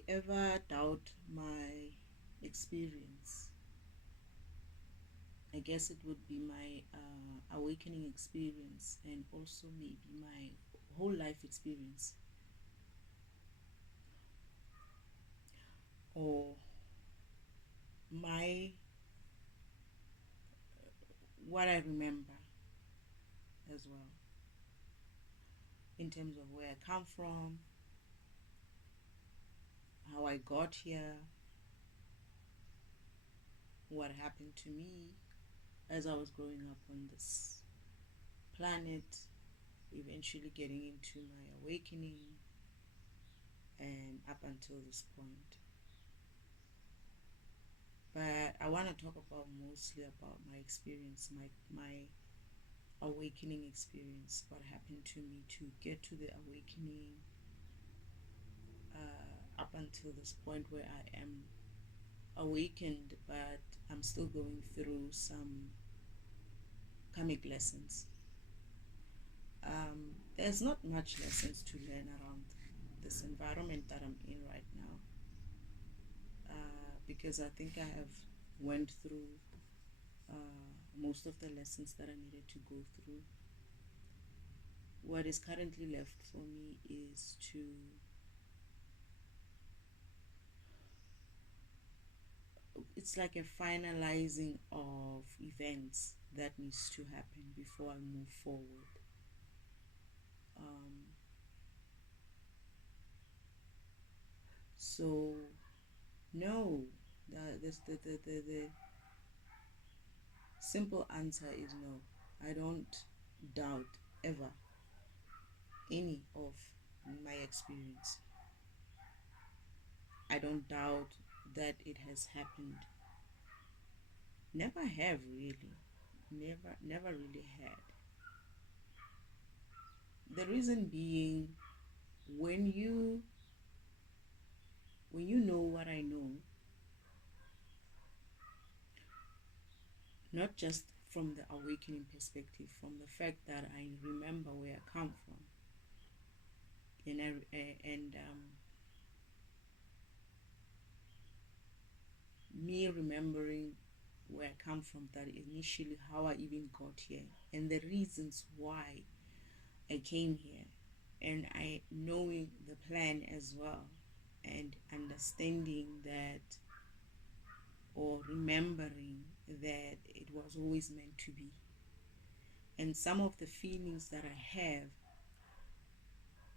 I ever doubt my experience? I guess it would be my awakening experience and also maybe my whole life experience, or my what I remember as well, in terms of where I come from, how I got here, what happened to me as I was growing up on this planet, eventually getting into my awakening, and up until this point. But I want to talk about mostly about my experience, my awakening experience, what happened to me to get to the awakening, up until this point where I am awakened, but I'm still going through some karmic lessons. There's not much lessons to learn around this environment that I'm in right now, because I think I have went through most of the lessons that I needed to go through. What is currently left for me is to it's like a finalizing of events that needs to happen before I move forward. Um, so no, the simple answer is no. I don't doubt ever any of my experience. I don't doubt that it has happened. Never have really. Never really had. The reason being, when you when you know what I know, not just from the awakening perspective, from the fact that I remember where I come from, and me remembering where I come from, that initially how I even got here, and the reasons why I came here, and I knowing the plan as well, and understanding that, or remembering that it was always meant to be. And some of the feelings that I have,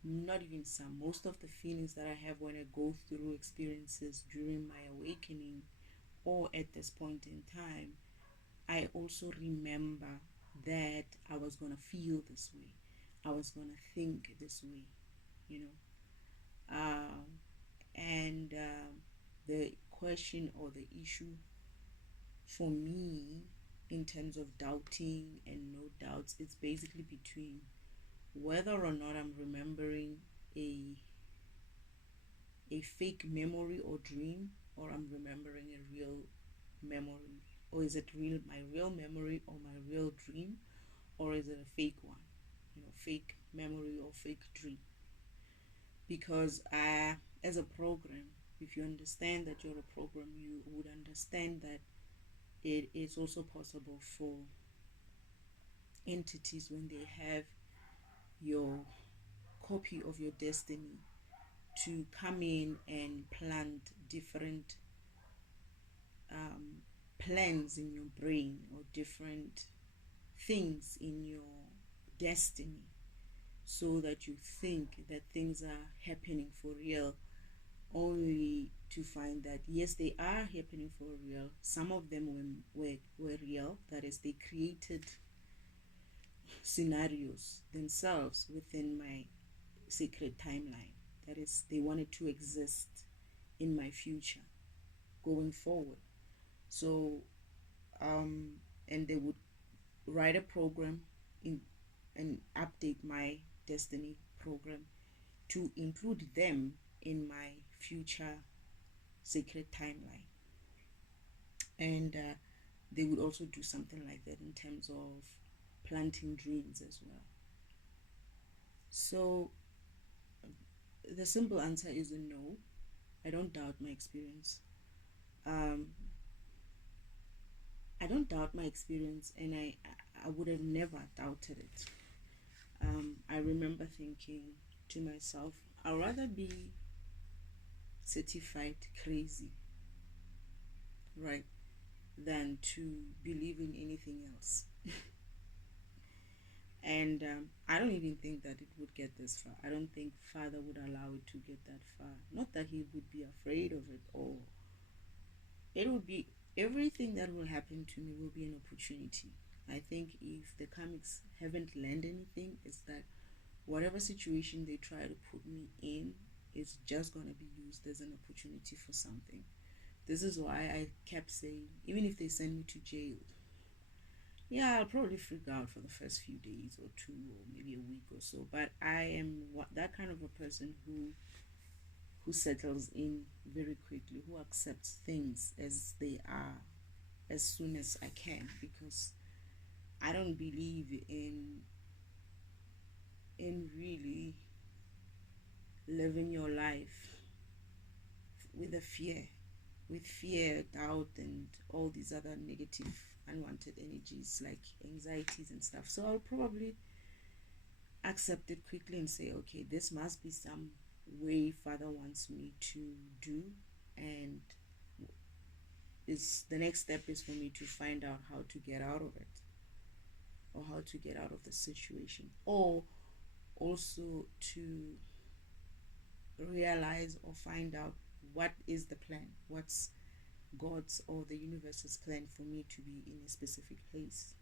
not even some, most of the feelings that I have when I go through experiences during my awakening or at this point in time, I also remember that I was going to feel this way. I was going to think this way, you know. And the question or the issue for me in terms of doubting and no doubts, it's basically between whether or not I'm remembering a fake memory or dream, or I'm remembering a real memory, or is it my real memory or my real dream, or is it a fake one, fake memory or fake dream. Because as a program, if you understand that you're a program, you would understand that it is also possible for entities, when they have your copy of your destiny, to come in and plant different plans in your brain, or different things in your destiny, so that you think that things are happening for real, only to find that yes, they are happening for real. Some of them were real, that is, they created scenarios themselves within my sacred timeline, that is, they wanted to exist in my future going forward. So and they would write a program in and update my destiny program to include them in my future sacred timeline. And they would also do something like that in terms of planting dreams as well. So the simple answer is a no. I don't doubt my experience. Um, I don't doubt my experience, and I would have never doubted it. I remember thinking to myself, I'd rather be certified crazy, right, than to believe in anything else. And I don't even think that it would get this far. I don't think Father would allow it to get that far. Not that he would be afraid of it, or it would be, everything that will happen to me will be an opportunity. I think if the comics haven't learned anything, is that whatever situation they try to put me in is just going to be used as an opportunity for something. This is why I kept saying, even if they send me to jail, yeah, I'll probably freak out for the first few days or two or maybe a week or so. But I am that kind of a person who settles in very quickly, who accepts things as they are as soon as I can, because I don't believe in really living your life with a fear, with fear, doubt, and all these other negative, unwanted energies like anxieties and stuff. So I'll probably accept it quickly and say, okay, this must be some way Father wants me to do, and is the next step is for me to find out how to get out of it, or how to get out of the situation, or also to realize or find out what is the plan, what's God's or the universe's plan for me to be in a specific place.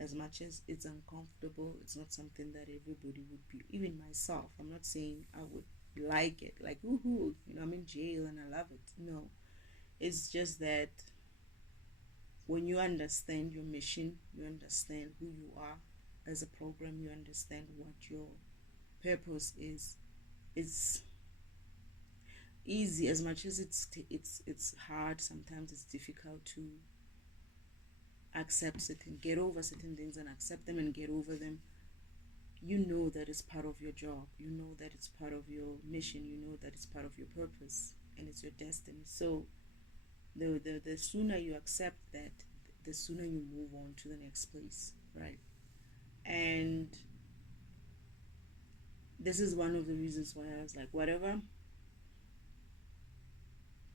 As much as it's uncomfortable, it's not something that everybody would be, even myself. I'm not saying I would like it, like, woohoo, I'm in jail and I love it. No, it's just that when you understand your mission, you understand who you are as a program, you understand what your purpose is. It's easy, as much as it's hard. Sometimes it's difficult to accept certain, get over certain things and accept them and get over them. You know that it's part of your job, you know that it's part of your mission, you know that it's part of your purpose and it's your destiny. So the sooner you accept that, the sooner you move on to the next place, right? And this is one of the reasons why I was like, whatever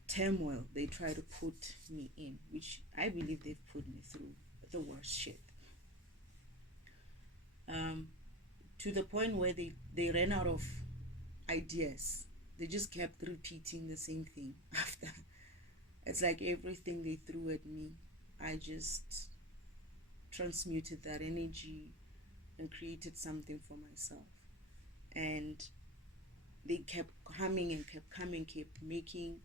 turmoil they try to put me in, which I believe they've put me through the worst shit, um, to the point where they ran out of ideas. They just kept repeating the same thing after. It's like everything they threw at me, I just transmuted that energy and created something for myself. And they kept coming and kept coming, kept making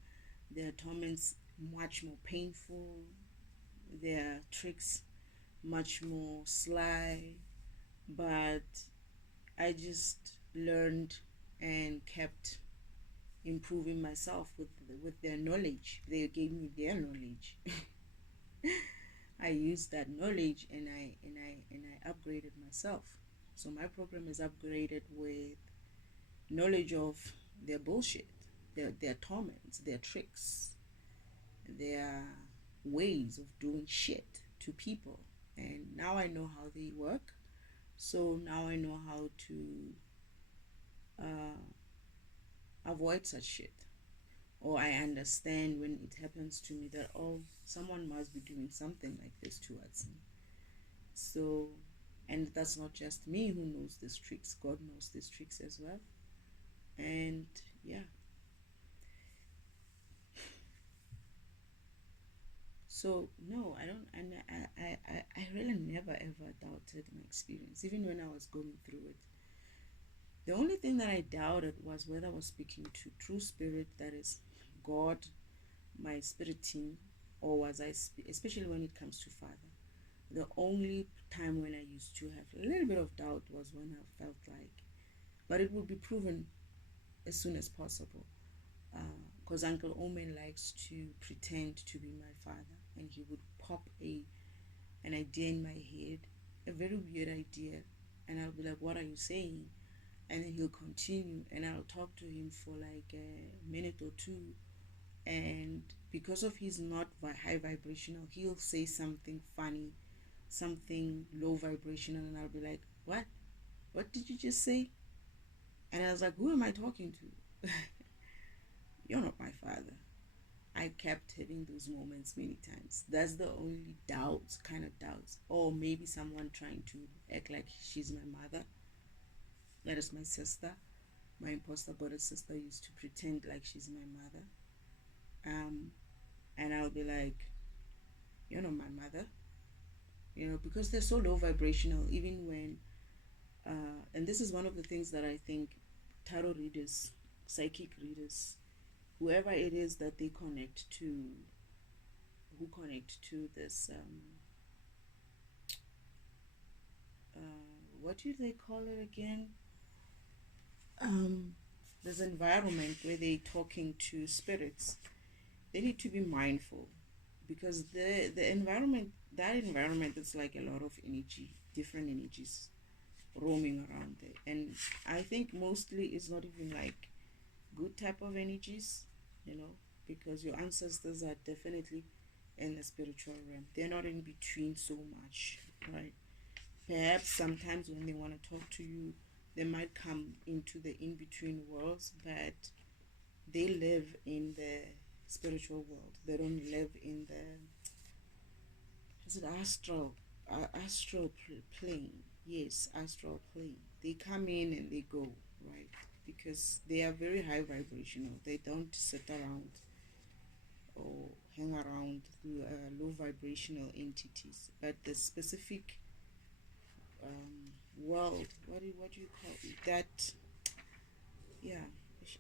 their torments much more painful, their tricks much more sly. But I just learned and kept improving myself with their knowledge. They gave me their knowledge. I used that knowledge, and I upgraded myself. So my program is upgraded with knowledge of their bullshit, their torments, their tricks, their ways of doing shit to people. And now I know how they work. So now I know how to uh, avoid such shit. Or I understand when it happens to me that, oh, someone must be doing something like this towards me. So, and that's not just me who knows these tricks, God knows these tricks as well. And yeah, so no, I don't, and I really never ever doubted my experience, even when I was going through it. The only thing that I doubted was whether I was speaking to true spirit, that is God, my spirit team, or was I, especially when it comes to Father. The only time when I used to have a little bit of doubt was when I felt like, but it would be proven as soon as possible. Because Uncle Omen likes to pretend to be my father, and he would pop an idea in my head, a very weird idea, and I'll be like, "What are you saying?" and then he'll continue, and I'll talk to him for like a minute or two, and because of he's not high vibrational, he'll say something funny, something low vibrational, and I'll be like, what did you just say? And I was like, who am I talking to? You're not my father. I kept having those moments many times. That's the only doubts, kind of doubts. Or maybe someone trying to act like she's my mother. That is my sister. My imposter body sister used to pretend like she's my mother. Um, and I'll be like, you're not my mother. Because they're so low vibrational, even when, and this is one of the things that I think tarot readers, psychic readers, whoever it is that they connect to, who connect to this, what do they call it again? Um, this environment where they're talking to spirits, they need to be mindful, because the environment, that environment is like a lot of energy, different energies roaming around there, and I think mostly it's not even like good type of energies, you know, because your ancestors are definitely in the spiritual realm. They're not in between so much, right? Perhaps sometimes when they want to talk to you, they might come into the in between worlds, but they live in the spiritual world. They don't live in the, is it astral plane? Yes, astral plane. They come in and they go, right? Because they are very high vibrational. They don't sit around or hang around low vibrational entities. But the specific world, what do you call it? That, yeah,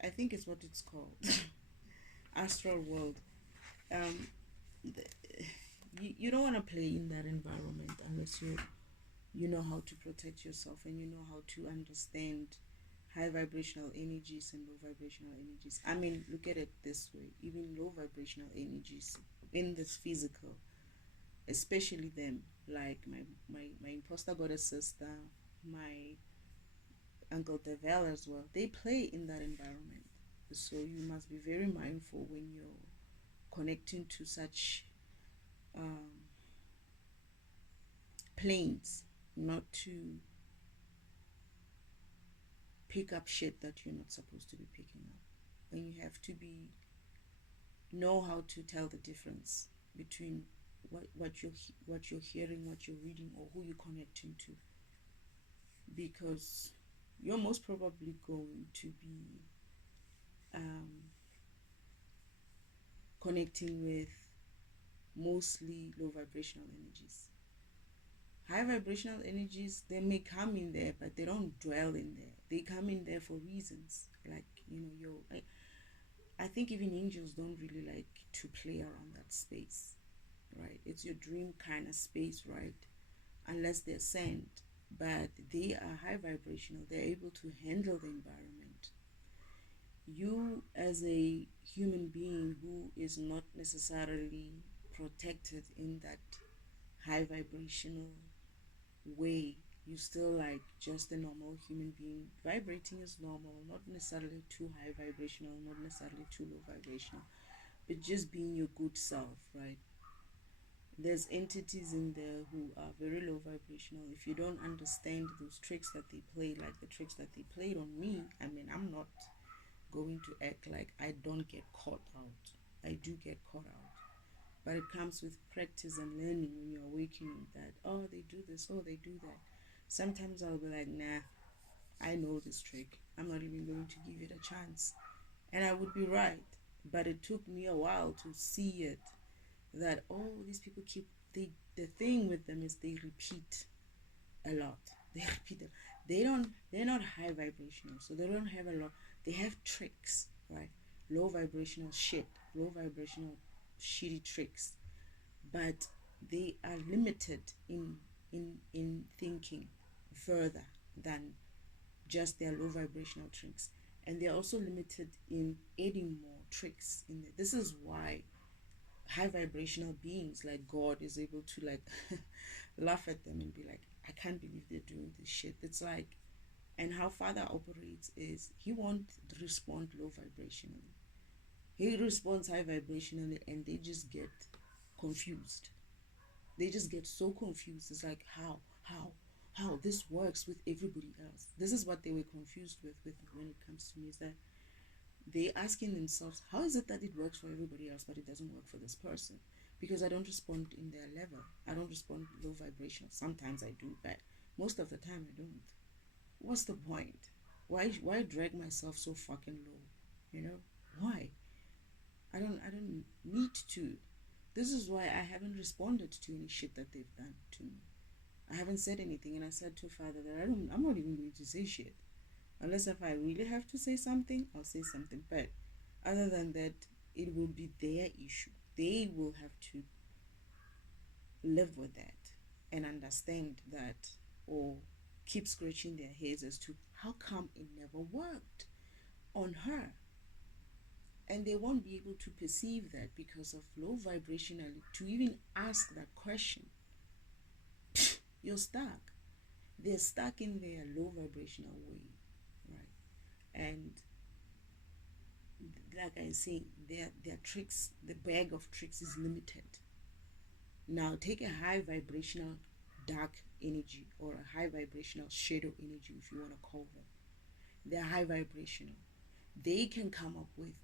I think it's what it's called, astral world. Um, the, you don't want to play in that environment unless you know how to protect yourself, and you know how to understand high vibrational energies and low vibrational energies. I mean, look at it this way: even low vibrational energies in this physical, especially them, like my imposter goddess sister, my uncle Devel as well, they play in that environment. So you must be very mindful when you're connecting to such um, planes, not to pick up shit that you're not supposed to be picking up. And you have to be know how to tell the difference between what you're hearing, what you're reading, or who you're connecting to, because you're most probably going to be um, connecting with mostly low vibrational energies. High vibrational energies, they may come in there, but they don't dwell in there. They come in there for reasons, like, I think even angels don't really like to play around that space, right? It's your dream kind of space, right? Unless they're sent, but they are high vibrational. They're able to handle the environment. You, as a human being who is not necessarily protected in that high vibrational way, you still like just a normal human being. Vibrating is normal, not necessarily too high vibrational, not necessarily too low vibrational, but just being your good self, right? There's entities in there who are very low vibrational. If you don't understand those tricks that they play, like the tricks that they played on me, I mean, I'm not going to act like I don't get caught out. I do get caught out. But it comes with practice and learning when you're awakening that, oh, they do this, oh, they do that. Sometimes I'll be like, nah, I know this trick. I'm not even going to give it a chance. And I would be right. But it took me a while to see it, that, oh, these people the thing with them is they repeat a lot. They repeat it. They're not high vibrational, so they don't have a lot. They have tricks, right? Low vibrational shit, low vibrational shitty tricks, but they are limited in thinking further than just their low vibrational tricks, and they're also limited in adding more tricks in there. This is why high vibrational beings like God is able to like laugh at them and be like, I can't believe they're doing this shit. It's like, And how Father operates is he won't respond low vibrationally. He responds high vibrationally, and they just get confused. They just get so confused. It's like, how this works with everybody else. This is what they were confused with when it comes to me, is that they asking themselves, how is it that it works for everybody else but it doesn't work for this person? Because I don't respond in their level. I don't respond low vibrational. Sometimes I do, but most of the time I don't. What's the point? Why drag myself so fucking low? You know? Why? I don't need to. This is why I haven't responded to any shit that they've done to me. I haven't said anything, and I said to Father that I'm not even going to say shit. Unless if I really have to say something, I'll say something. But other than that, it will be their issue. They will have to live with that and understand that, or keep scratching their heads as to how come it never worked on her. And they won't be able to perceive that because of low vibrational. To even ask that question, you're stuck. They're stuck in their low vibrational way, right? And like I say, their tricks, the bag of tricks is limited. Now take a high vibrational dark energy, or a high vibrational shadow energy, if you want to call them. They're high vibrational. They can come up with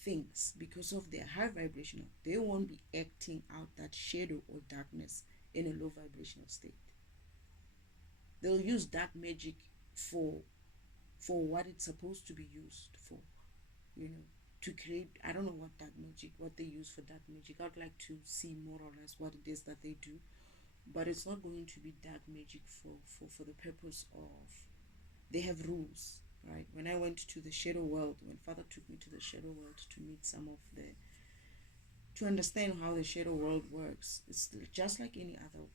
things because of their high vibrational. They won't be acting out that shadow or darkness in a low vibrational state. They'll use dark magic for what it's supposed to be used for, you know, to create. I don't know what dark magic, what they use for dark magic. I'd like to see more or less what it is that they do, but it's not going to be dark magic for the purpose of, they have rules, right? When I went to the shadow world, when Father took me to the shadow world to meet some of the, to understand how the shadow world works, it's just like any other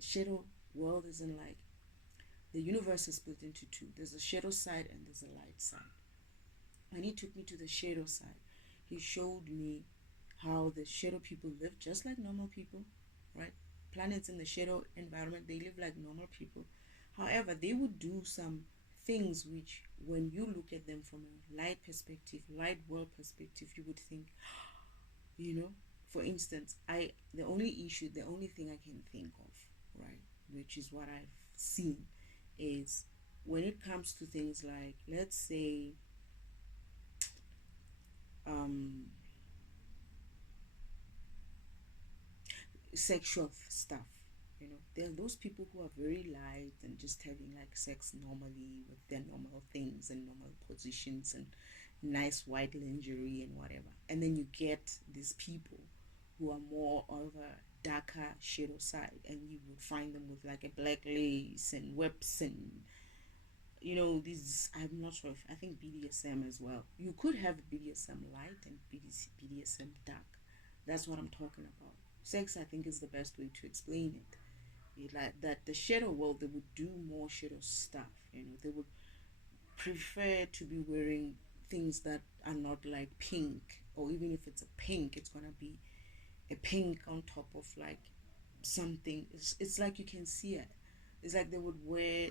shadow world. Isn't like, the universe is split into two. There's a shadow side and there's a light side. When he took me to the shadow side, he showed me how the shadow people live just like normal people, right? Planets in the shadow environment, they live like normal people. However, they would do some things which, when you look at them from a light perspective, light world perspective, you would think, you know, for instance, the only thing I can think of, right, which is what I've seen, is when it comes to things like, let's say, sexual stuff. You know, there are those people who are very light and just having like sex normally with their normal things and normal positions and nice white lingerie and whatever. And then you get these people who are more of a darker shadow side, and you would find them with like a black lace and whips and, you know, these, I'm not sure if, I think BDSM as well. You could have BDSM light and BDSM dark. That's what I'm talking about. Sex, I think, is the best way to explain it. Like that, the shadow world, they would do more shadow stuff. You know, they would prefer to be wearing things that are not like pink, or even if it's a pink, it's gonna be a pink on top of like something. It's like you can see it. It's like they would wear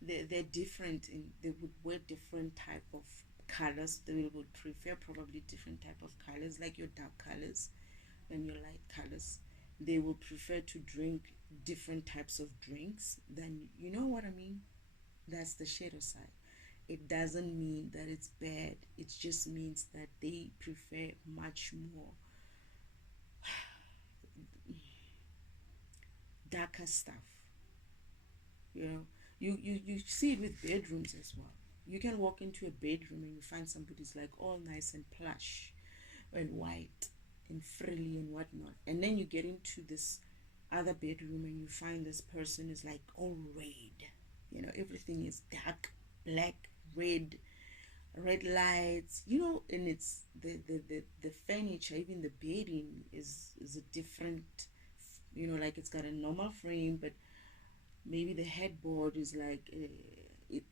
they're different, in they would wear different type of colors. They would prefer probably different type of colors, like your dark colors and your light colors. They will prefer to drink different types of drinks than, you know what I mean. That's the shadow side. It doesn't mean that it's bad, it just means that they prefer much more darker stuff. You know, you see it with bedrooms as well. You can walk into a bedroom and you find somebody's like all nice and plush and white and frilly and whatnot, and then you get into this other bedroom and you find this person is like all red. You know, everything is dark, black, red, red lights, you know. And it's the furniture, even the bedding is a different, you know, like it's got a normal frame, but maybe the headboard is like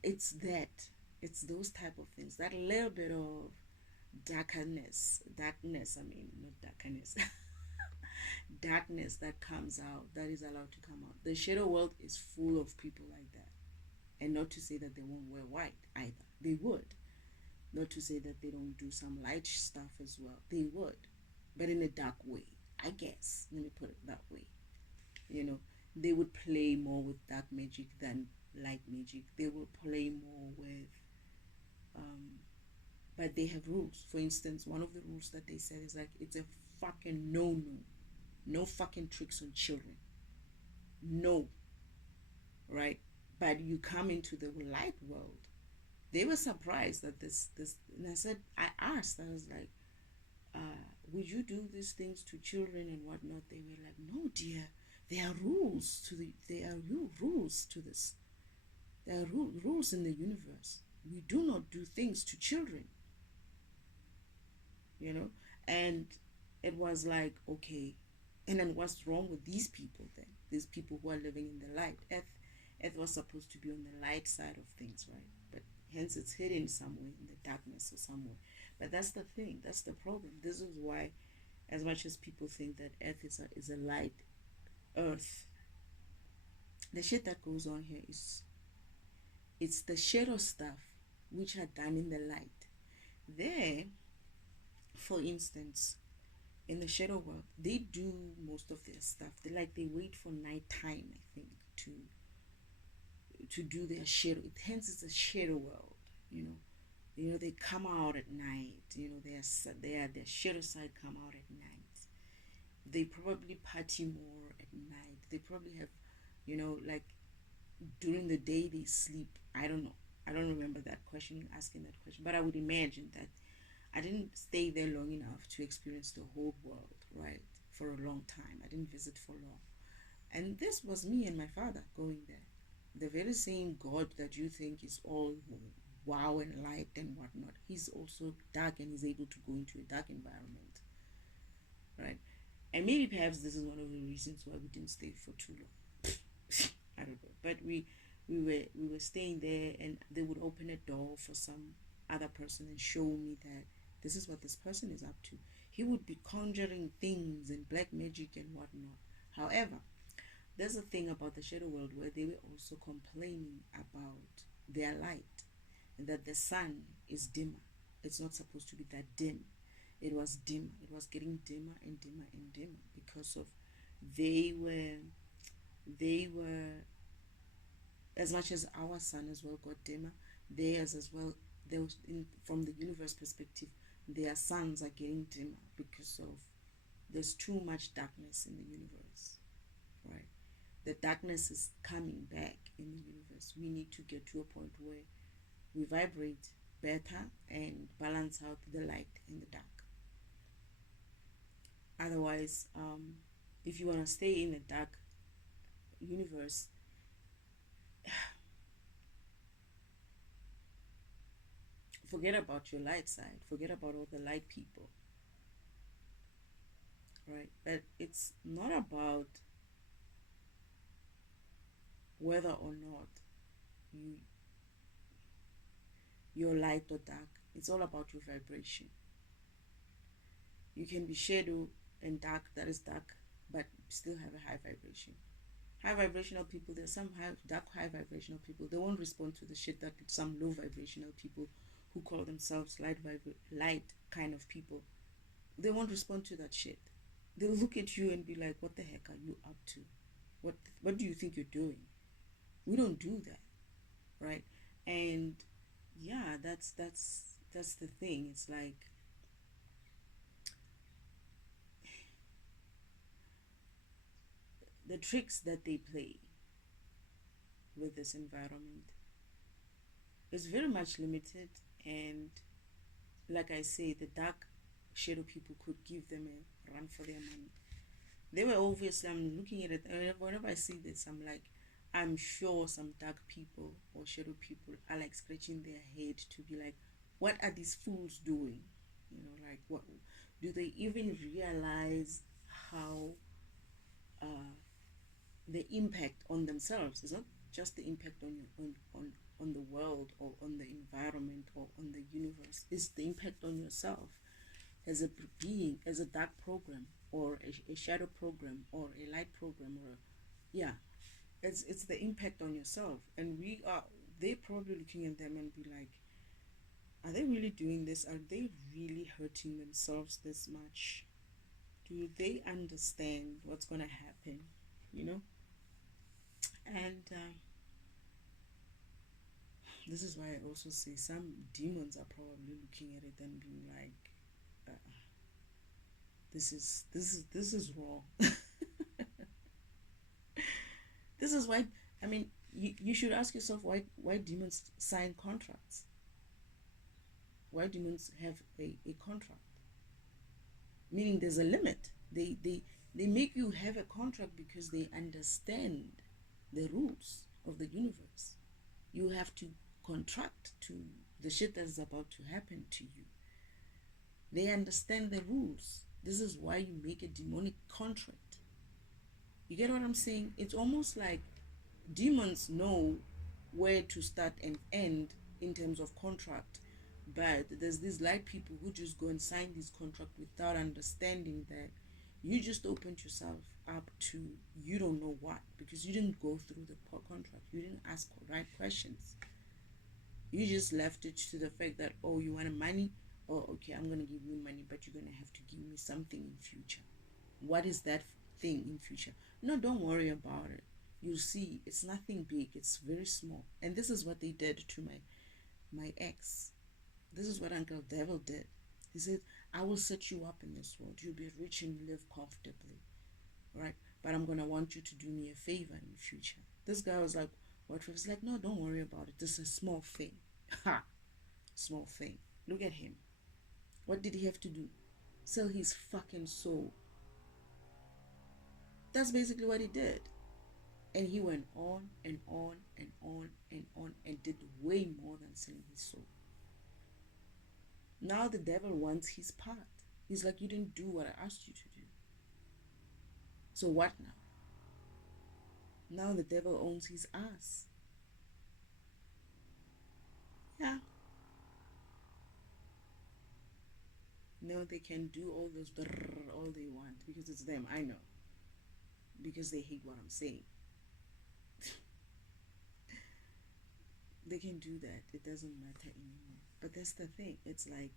it's that, it's those type of things, that little bit of darkness, I mean, not darkness, darkness that comes out, that is allowed to come out. The shadow world is full of people like that, And not to say that they won't wear white either. They would. Not to say that they don't do some light stuff as well. They would. But in a dark way, I guess. Let me put it that way. You know, they would play more with dark magic than light magic. They will play more with, um, but they have rules. For instance, one of the rules that they said is like, it's a fucking no. No fucking tricks on children. No. Right? But you come into the light world. They were surprised that this, and I said, I asked, I was like, would you do these things to children and whatnot? They were like, no, dear. There are rules to the. There are rules to this. There are rules in the universe. We do not do things to children. You know, and it was like, okay, and then what's wrong with these people then? These people who are living in the light. Earth was supposed to be on the light side of things, right? But hence it's hidden somewhere in the darkness or somewhere. But that's the thing. That's the problem. This is why, as much as people think that Earth is a light Earth, the shit that goes on here is it's the shadow stuff which are done in the light. There, for instance, in the shadow world, they do most of their stuff. They wait for nighttime, I think, to do their shadow. Hence, it's a shadow world. They come out at night. Their shadow side come out at night. They probably party more at night. They probably have, like during the day they sleep. I don't know. I don't remember that question, asking that question, but I would imagine that I didn't stay there long enough to experience the whole world, right? For a long time. I didn't visit for long. And this was me and my father going there. The very same God that you think is all wow and light and whatnot, he's also dark and he's able to go into a dark environment, right? And maybe perhaps this is one of the reasons why we didn't stay for too long. I don't know. But we were staying there, and they would open a door for some other person and show me that this is what this person is up to. He would be conjuring things and black magic and whatnot. However, there's a thing about the shadow world where they were also complaining about their light and that the sun is dimmer. It's not supposed to be that dim. It was dim. It was getting dimmer and dimmer and dimmer because of they were as much as our sun as well got dimmer, theirs as well. From the universe perspective, their suns are getting dimmer because of there's too much darkness in the universe, right? The darkness is coming back in the universe. We need to get to a point where we vibrate better and balance out the light and the dark. Otherwise, if you want to stay in the dark universe, forget about your light side, forget about all the light people, right? But it's not about whether or not you you're light or dark. It's all about your vibration. You can be shadow and dark, that is dark, but still have a high vibration. High vibrational people, there's some high vibrational people, they won't respond to the shit that some low vibrational people who call themselves light kind of people, they won't respond to that shit. They'll look at you and be like, what the heck are you up to? What do you think you're doing? We don't do that, right? And yeah, that's the thing. It's like the tricks that they play with this environment is very much limited, and like I say, the dark shadow people could give them a run for their money. They were obviously, I'm looking at it, whenever I see this, I'm like, I'm sure some dark people or shadow people are like scratching their head to be like, what are these fools doing? Like, what do they even realize how the impact on themselves is not just the impact on the world or on the environment or on the universe, it's the impact on yourself as a being, as a dark program or a shadow program or a light program, or yeah, it's the impact on yourself. And they're probably looking at them and be like, are they really doing this? Are they really hurting themselves this much? Do they understand what's going to happen? You know? And this is why I also say some demons are probably looking at it and being like, this is wrong. This is why, I mean, you should ask yourself why demons sign contracts. Why demons have a contract? Meaning there's a limit. They make you have a contract because they understand the rules of the universe. You have to contract to the shit that is about to happen to you. They understand the rules. This is why you make a demonic contract. You get what I'm saying? It's almost like demons know where to start and end in terms of contract, but there's these light people who just go and sign this contract without understanding that you just opened yourself up to you don't know what, because you didn't go through the contract, you didn't ask right questions, you just left it to the fact that, oh, you want money, oh, okay, I'm gonna give you money, but you're gonna have to give me something in future. What is that thing in future? No, don't worry about it. You see, it's nothing big, it's very small. And this is what they did to my ex. This is what Uncle Devil did. He said, I will set you up in this world, you'll be rich and live comfortably, right? But I'm gonna want you to do me a favor in the future. This guy was like, what? He was like, no, don't worry about it, this is a small thing. Ha, small thing. Look at him. What did he have to do? Sell his fucking soul. That's basically what he did. And he went on and on and on and on and did way more than selling his soul. Now the devil wants his part. He's like, you didn't do what I asked you to do. So what now? Now the devil owns his ass. Yeah. No, they can do all those all they want because it's them. I know. Because they hate what I'm saying. They can do that. It doesn't matter anymore. But that's the thing. It's like,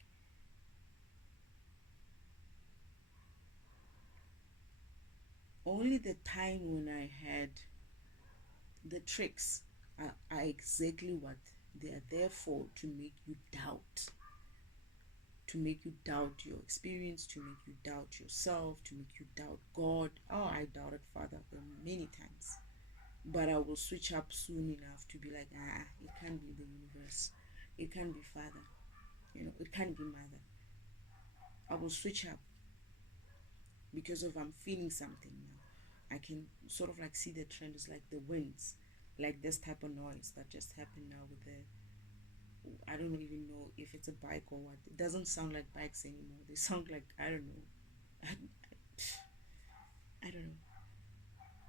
only the time when I had the tricks are exactly what they are there for, to make you doubt. To make you doubt your experience, to make you doubt yourself, to make you doubt God. Oh, I doubted Father many times. But I will switch up soon enough to be like, it can't be the universe. It can't be Father. It can't be Mother. I will switch up because of I'm feeling something now. I can sort of like see the trend is like the winds, like this type of noise that just happened now with I don't even know if it's a bike or what. It doesn't sound like bikes anymore. They sound like, I don't know. I don't know.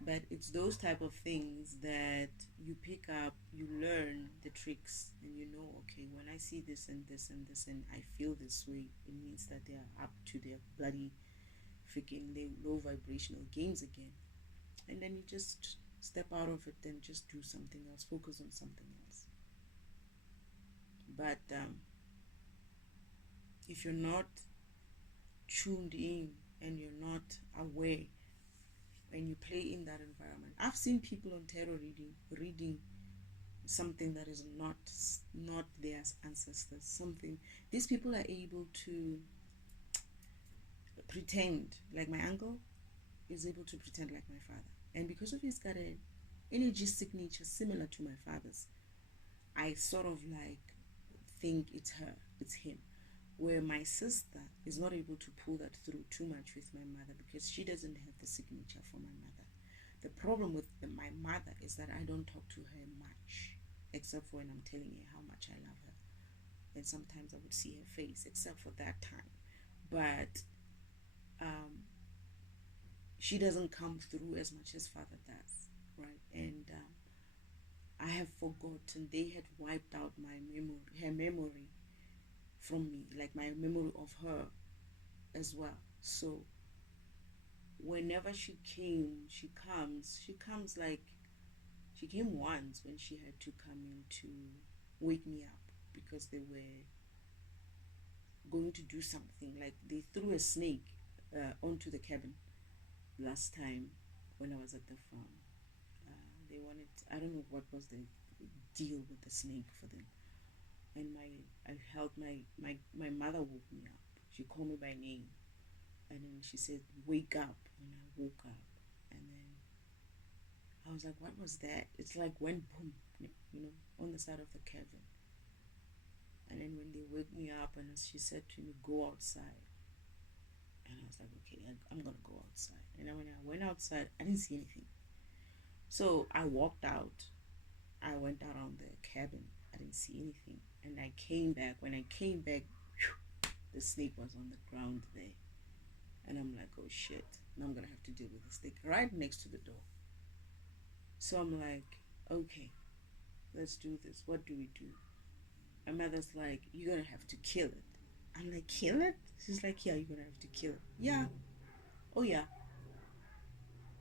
But it's those type of things that you pick up, you learn the tricks, and you know, okay, when I see this and this and this and I feel this way, it means that they are up to their bloody freaking low vibrational games again. And then you just step out of it and just do something else, focus on something else. But if you're not tuned in and you're not aware and you play in that environment, I've seen people on tarot reading something that is not their ancestors. Something these people are able to pretend, like my uncle is able to pretend like my father, and because of he's got an energy signature similar to my father's, I sort of like think it's him. Where my sister is not able to pull that through too much with my mother because she doesn't have the signature for my mother. The problem with my mother is that I don't talk to her much, except for when I'm telling her how much I love her. And sometimes I would see her face, except for that time. But she doesn't come through as much as father does, right? And I have forgotten. They had wiped out her memory from me, like my memory of her as well. So whenever she comes like She came once when she had to come in to wake me up because they were going to do something. Like they threw a snake onto the cabin last time when I was at the farm. They wanted, I don't know what was the deal with the snake for them. And I held my mother woke me up. She called me by name, and then she said, "Wake up." And I woke up, and then I was like, "What was that?" It's like went boom, on the side of the cabin. And then when they woke me up, and she said to me, "Go outside," and I was like, "Okay, I'm gonna go outside." And then when I went outside, I didn't see anything. So I walked out. I went around the cabin. I didn't see anything, and I came back. When I came back, whew, the snake was on the ground there, and I'm like, "Oh shit! Now I'm gonna have to deal with the snake right next to the door." So I'm like, "Okay, let's do this. What do we do?" My mother's like, "You're gonna have to kill it." I'm like, "Kill it?" She's like, "Yeah, you're gonna have to kill it." Yeah. Oh yeah.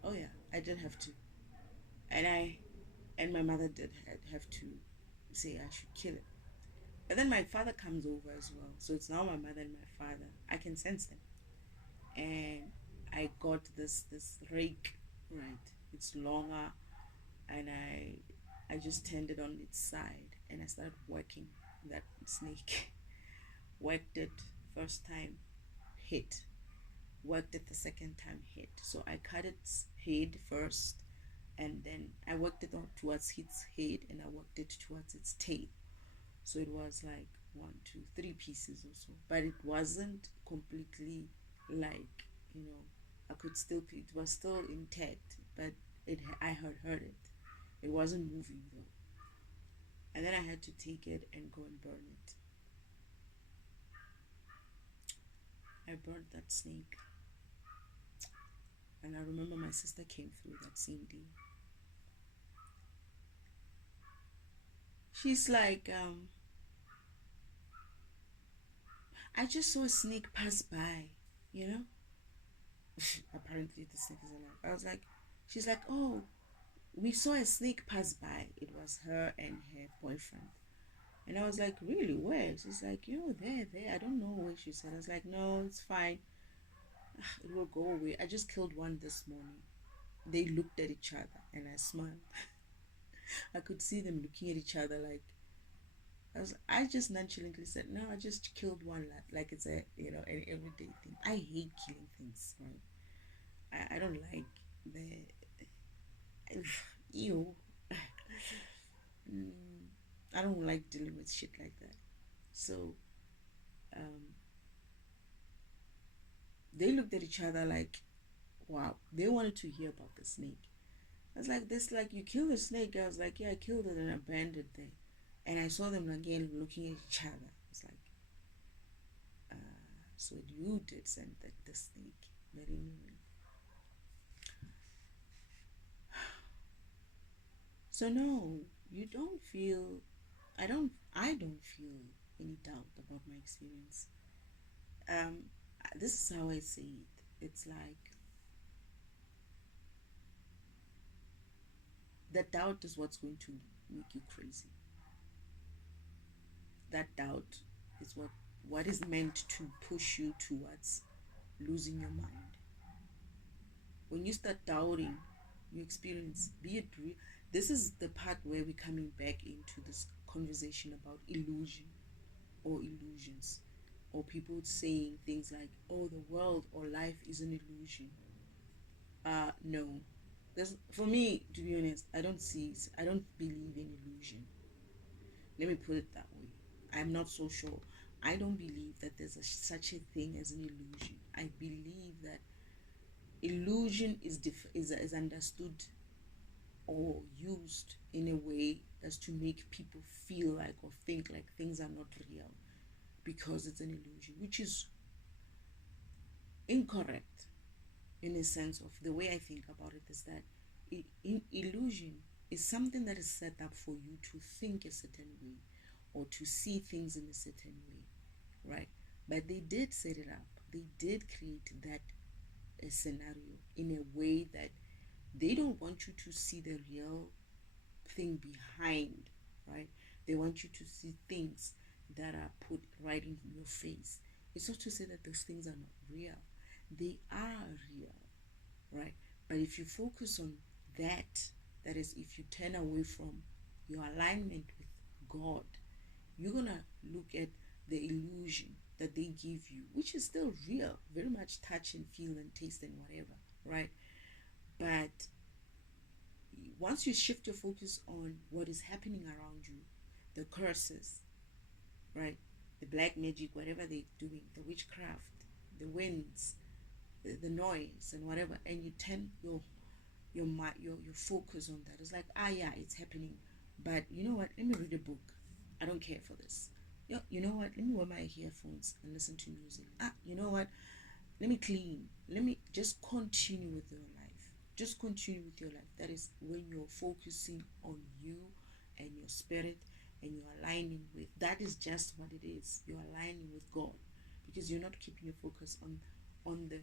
Oh yeah. I did have to, and my mother did have to say I should kill it. But then my father comes over as well, so it's now my mother and my father. I can sense them, and I got this rake, right? It's longer, and I just turned it on its side, and I started working that snake. Worked it first time, hit. Worked it the second time, hit. So I cut its head first, and then I worked it on towards its head, and I worked it towards its tail. So it was like one, two, three pieces or so, but it wasn't completely like, I could still. It was still intact, but I had heard it. It wasn't moving though, and then I had to take it and go and burn it. I burned that snake, and I remember my sister came through that same day. She's like, I just saw a snake pass by, you know. Apparently the snake is alive. I was like, she's like, oh, we saw a snake pass by. It was her and her boyfriend. And I was like, really? Where? She's like, there. I don't know where she said. I was like, no, it's fine. It will go away. I just killed one this morning. They looked at each other and I smiled. I could see them looking at each other like, I just nonchalantly said, no, I just killed one, like it's an everyday thing. I hate killing things, right? I don't like the ew. Mm, I don't like dealing with shit like that. So um, they looked at each other like, wow. They wanted to hear about the snake. I was like, this, like, you killed the snake. I was like, yeah, I killed it and abandoned it there. And I saw them again looking at each other. I was like, so you did send the snake. But anyway. So no, you don't feel, I don't feel any doubt about my experience. Um, this is how I say it. It's like the doubt is what's going to make you crazy. That doubt is what is meant to push you towards losing your mind. When you start doubting, you experience, be it this is the part where we're coming back into this conversation about illusion or illusions, or people saying things like, oh, the world or life is an illusion. No. For me, to be honest, I don't believe in illusion. Let me put it that way. I'm not so sure. I don't believe that there's such a thing as an illusion. I believe that illusion is understood or used in a way as to make people feel like or think like things are not real because it's an illusion, which is incorrect in a sense of the way I think about it is that illusion is something that is set up for you to think a certain way or to see things in a certain way, right? But they did set it up. They did create that a scenario in a way that they don't want you to see the real nothing behind, right? They want you to see things that are put right in your face. It's not to say that those things are not real. They are real, right? But if you focus on that, that is, if you turn away from your alignment with God, you're gonna look at the illusion that they give you, which is still real, very much touch and feel and taste and whatever, right? But once you shift your focus on what is happening around you, the curses, right? The black magic, whatever they're doing, the witchcraft, the winds, the noise and whatever, and you turn your focus on that. It's like, yeah, it's happening, but you know what? Let me read a book. I don't care for this. You know what? Let me wear my earphones and listen to music. You know what? Let me clean. Let me just continue with your life. Just continue with your life. That is when you're focusing on you and your spirit, and you're aligning with, that is just what it is. You're aligning with God, because you're not keeping your focus on the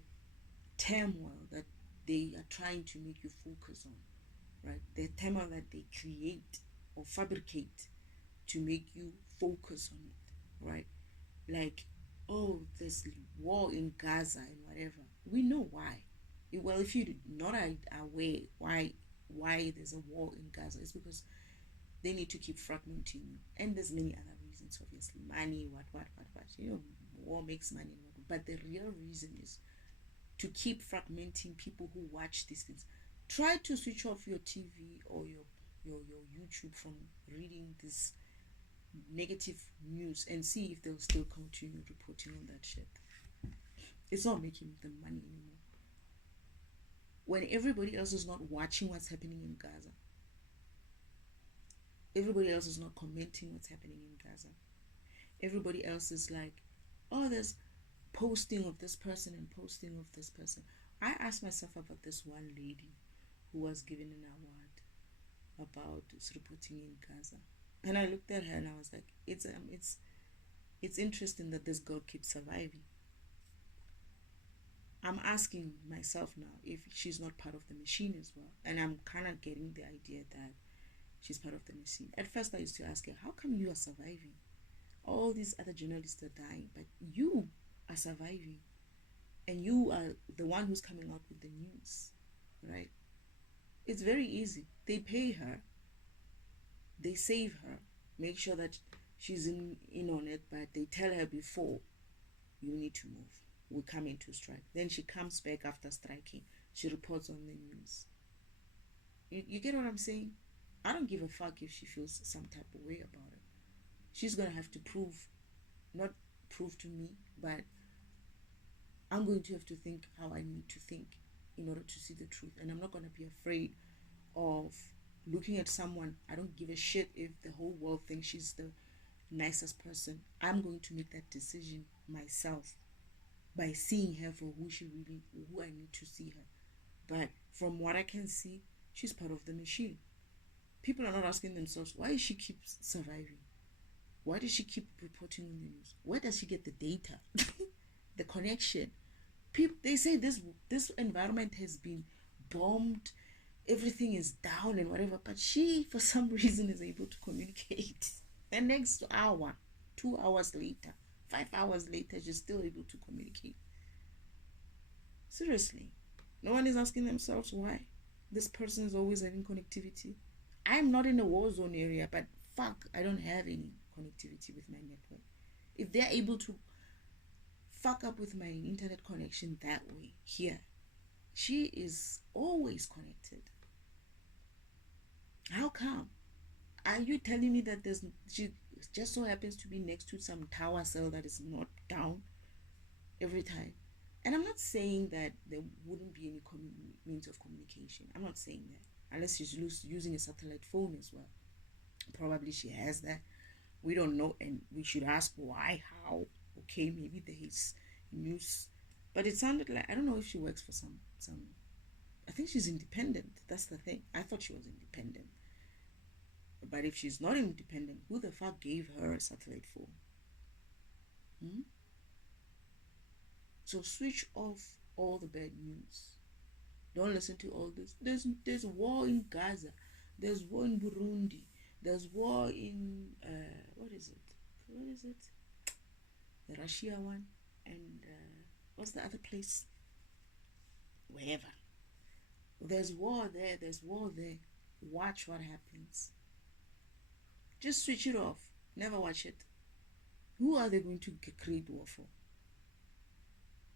turmoil that they are trying to make you focus on, right? The turmoil that they create or fabricate to make you focus on it, right? Like, oh, there's war in Gaza and whatever. We know why. Well, if you're not aware why there's a war in Gaza, it's because they need to keep fragmenting you. And there's many other reasons, obviously. Money, what. War makes money. But the real reason is to keep fragmenting people who watch these things. Try to switch off your TV or your YouTube from reading this negative news and see if they'll still continue reporting on that shit. It's not making them money anymore. When everybody else is not watching what's happening in Gaza, everybody else is not commenting what's happening in Gaza. Everybody else is like, oh, there's posting of this person and posting of this person. I asked myself about this one lady who was given an award about reporting in Gaza, and I looked at her and I was like, it's interesting that this girl keeps surviving. I'm asking myself now if she's not part of the machine as well, and I'm kind of getting the idea that she's part of the machine. At first, I used to ask her, how come you are surviving? All these other journalists are dying, but you are surviving, and you are the one who's coming out with the news, right? It's very easy. They pay her, they save her, make sure that she's in on it, but they tell her before, you need to move. We come into strike. Then she comes back after striking. She reports on the news. You get what I'm saying? I don't give a fuck if she feels some type of way about it. She's gonna have to not prove to me, but I'm going to have to think how I need to think in order to see the truth. And I'm not gonna be afraid of looking at someone. I don't give a shit if the whole world thinks she's the nicest person. I'm going to make that decision myself by seeing her for who I need to see her. But from what I can see, she's part of the machine. People are not asking themselves, why does she keep surviving? Why does she keep reporting on the news? Where does she get the data? The connection. People, they say this environment has been bombed, everything is down and whatever, but she for some reason is able to communicate. The next hour, 2 hours later, 5 hours later, she's still able to communicate. Seriously, no one is asking themselves why this person is always having connectivity. I'm not in a war zone area, but fuck, I don't have any connectivity with my network. If they're able to fuck up with my internet connection that way here, she is always connected. How come? Are you telling me that she just so happens to be next to some tower cell that is not down every time? And I'm not saying that there wouldn't be any means of communication. I'm not saying that, unless she's using a satellite phone as well. Probably she has that. We don't know, and we should ask why, how. Okay, maybe there is news, but it sounded like, I don't know if she works for some. I think she's independent. That's the thing. I thought she was independent. But if she's not independent, who the fuck gave her a satellite phone? So switch off all the bad news. Don't listen to all this. There's war in Gaza. There's war in Burundi. There's war in what is it? What is it? The Russia one, and what's the other place? Wherever. There's war there. There's war there. Watch what happens. Just switch it off. Never watch it. Who are they going to create war for?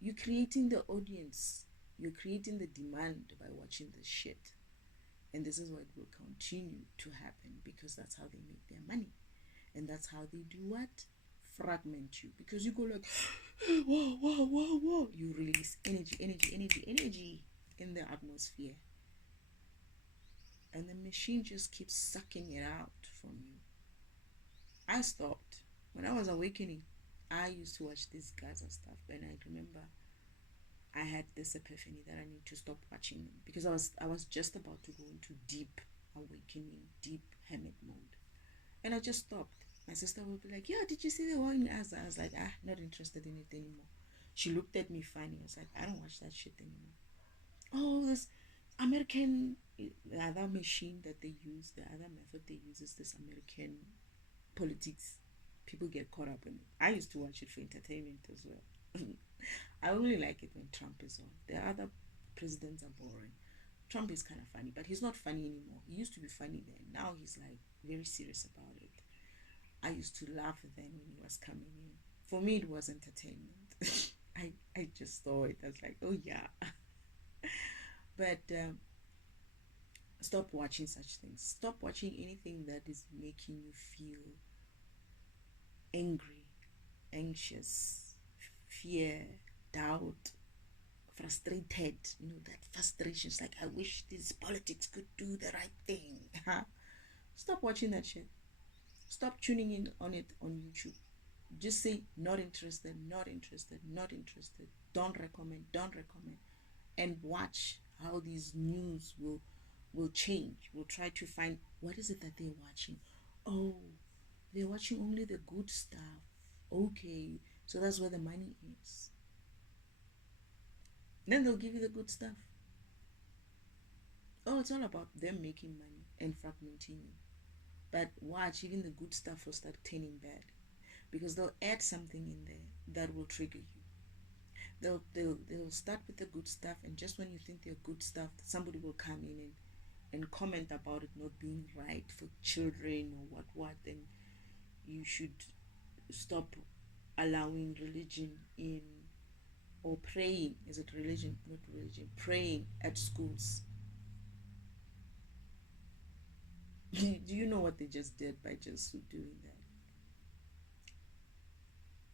You're creating the audience. You're creating the demand by watching this shit. And this is what will continue to happen, because that's how they make their money. And that's how they do what? Fragment you. Because you go like, whoa, whoa, whoa, whoa. You release energy in the atmosphere. And the machine just keeps sucking it out from you. I stopped. When I was awakening, I used to watch these guys and stuff. And I remember I had this epiphany that I need to stop watching them, because I was just about to go into deep awakening, deep hermit mode. And I just stopped. My sister would be like, yeah, did you see the war in Gaza? I was like, not interested in it anymore. She looked at me funny. I was like, I don't watch that shit anymore. Oh, this American, the other machine that they use, the other method they use is this American politics. People get caught up in it. I used to watch it for entertainment as well. I only like it when Trump is on. The other presidents are boring. Trump is kind of funny, but he's not funny anymore. He used to be funny then. Now he's like very serious about it. I used to laugh then when he was coming in. For me, it was entertainment. I just saw it. I was like, oh yeah. But stop watching such things. Stop watching anything that is making you feel angry, anxious, fear, doubt, frustrated. That frustration. It's like, I wish these politics could do the right thing. Stop watching that shit. Stop tuning in on it on YouTube. Just say not interested, not interested, not interested. Don't recommend, and watch how these news will change. We'll try to find what is it that they're watching. Oh, they're watching only the good stuff. Okay, so that's where the money is. Then they'll give you the good stuff. Oh, it's all about them making money and fragmenting you. But watch, even the good stuff will start turning bad, because they'll add something in there that will trigger you. They'll start with the good stuff, and just when you think they're good stuff, somebody will come in and comment about it not being right for children or what. Then you should stop allowing religion in, or praying. Is it religion? Not religion. Praying at schools. Do you know what they just did by just doing that?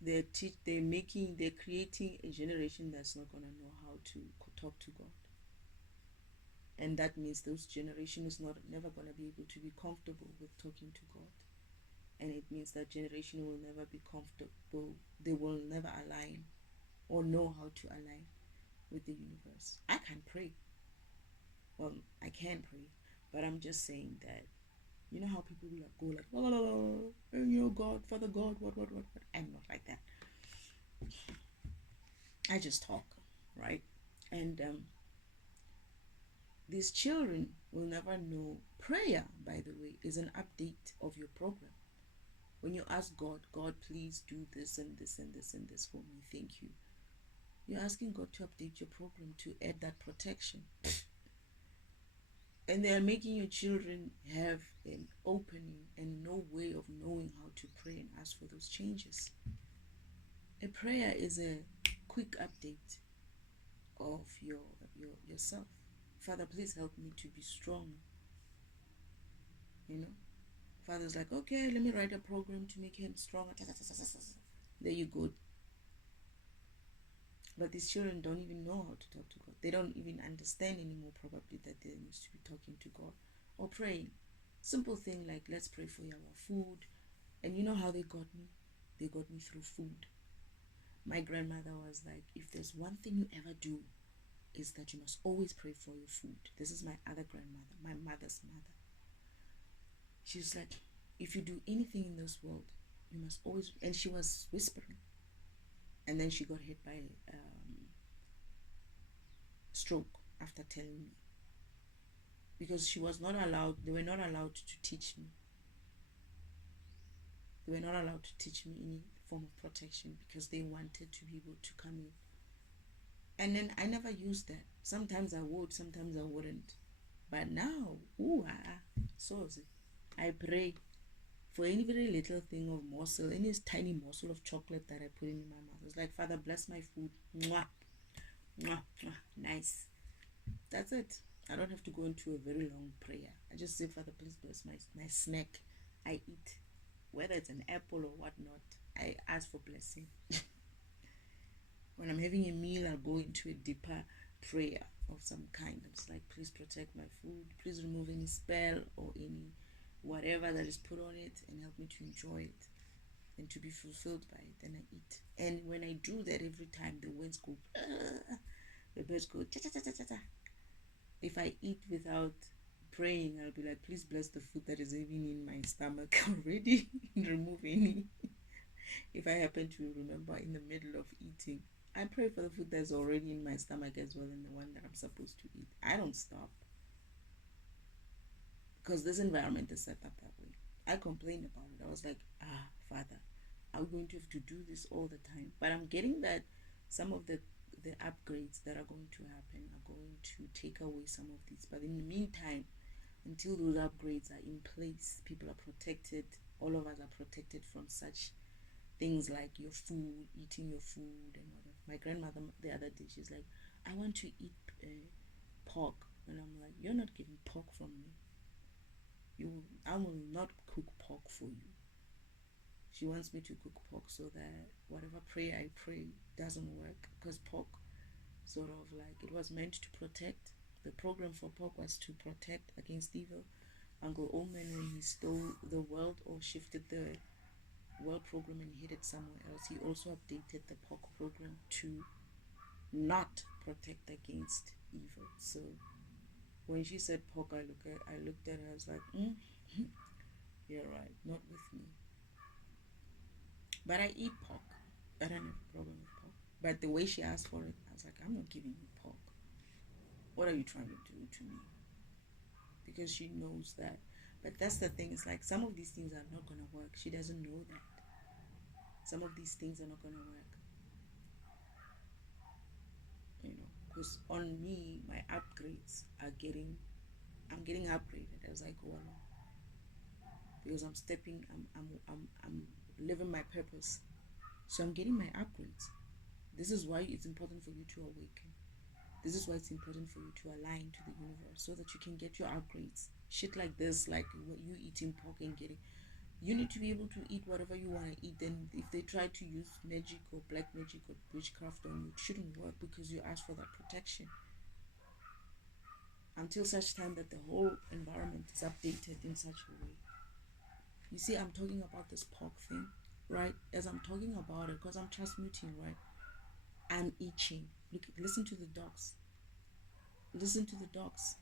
They're creating a generation that's not gonna know how to talk to God, and that means those generation is never gonna be able to be comfortable with talking to God, and it means that generation will never be comfortable. They will never align or know how to align with the universe. I can't pray. Well, I can pray, but I'm just saying that, you know how people go like, God, Father God, what. I'm not like that. I just talk, right? And these children will never know. Prayer, by the way, is an update of your program. When you ask God, please do this and this and this and this for me, thank you. You're asking God to update your program to add that protection. And they are making your children have an opening and no way of knowing how to pray and ask for those changes. A prayer is a quick update of yourself. Father, please help me to be strong. Father's like, okay, let me write a program to make him stronger. There you go. But these children don't even know how to talk to God. They don't even understand anymore, probably, that they need to be talking to God or praying. Simple thing like, let's pray for our food. And you know how they got me? They got me through food. My grandmother was like, if there's one thing you ever do, is that you must always pray for your food. This is my other grandmother, my mother's mother. She was like, if you do anything in this world, you must always, and she was whispering. And then she got hit by stroke after telling me. because she was not allowed, they were not allowed to teach me. They were not allowed to teach me any form of protection because they wanted to be able to come in. And then I never used that. Sometimes I would, sometimes I wouldn't. But now, so is it. I pray for any very little thing of morsel, any tiny morsel of chocolate that I put in my mouth. It's like, Father, bless my food. Mwah, mwah, mwah. Nice. That's it. I don't have to go into a very long prayer. I just say, Father, please bless my snack I eat. Whether it's an apple or whatnot, I ask for blessing. When I'm having a meal, I'll go into a deeper prayer of some kind. I'm just like, please protect my food. Please remove any spell or any whatever that is put on it and help me to enjoy it and to be fulfilled by it. And I eat. And when I do that every time, the winds go, the birds go, cha cha cha cha cha. If I eat without praying, I'll be like, please bless the food that is even in my stomach already. Remove any. If I happen to remember in the middle of eating, I pray for the food that's already in my stomach as well and the one that I'm supposed to eat. I don't stop. Because this environment is set up that way. I complained about it. I was like, Father, are we going to have to do this all the time? But I'm getting that some of the upgrades that are going to happen are going to take away some of these. But in the meantime, until those upgrades are in place, people are protected. All of us are protected from such things like your food, eating your food and whatever. My grandmother the other day, she's like, I want to eat pork. And I'm like, you're not getting pork from me. I will not cook pork for you. She wants me to cook pork so that whatever prayer I pray doesn't work, because pork sort of like, it was meant to protect. The program for pork was to protect against evil. Uncle Omen, when he stole the world or shifted the world program and hid it somewhere else, he also updated the pork program to not protect against evil. So when she said pork, I looked at her, I was like, you're right, not with me. But I eat pork. I don't have a problem with pork. But the way she asked for it, I was like, I'm not giving you pork. What are you trying to do to me? Because she knows that. But that's the thing, it's like some of these things are not going to work. She doesn't know that. Some of these things are not going to work. Because on me, my upgrades I'm getting upgraded as I go along. Because I'm living my purpose. So I'm getting my upgrades. This is why it's important for you to awaken. This is why it's important for you to align to the universe so that you can get your upgrades. Shit like this, like what you eating pork and getting, you need to be able to eat whatever you want to eat. Then if they try to use magic or black magic or witchcraft on you, it shouldn't work because you asked for that protection. Until such time that the whole environment is updated in such a way. You see, I'm talking about this pork thing, right? As I'm talking about it, because I'm transmuting, right? I'm itching. Listen to the dogs. Listen to the dogs.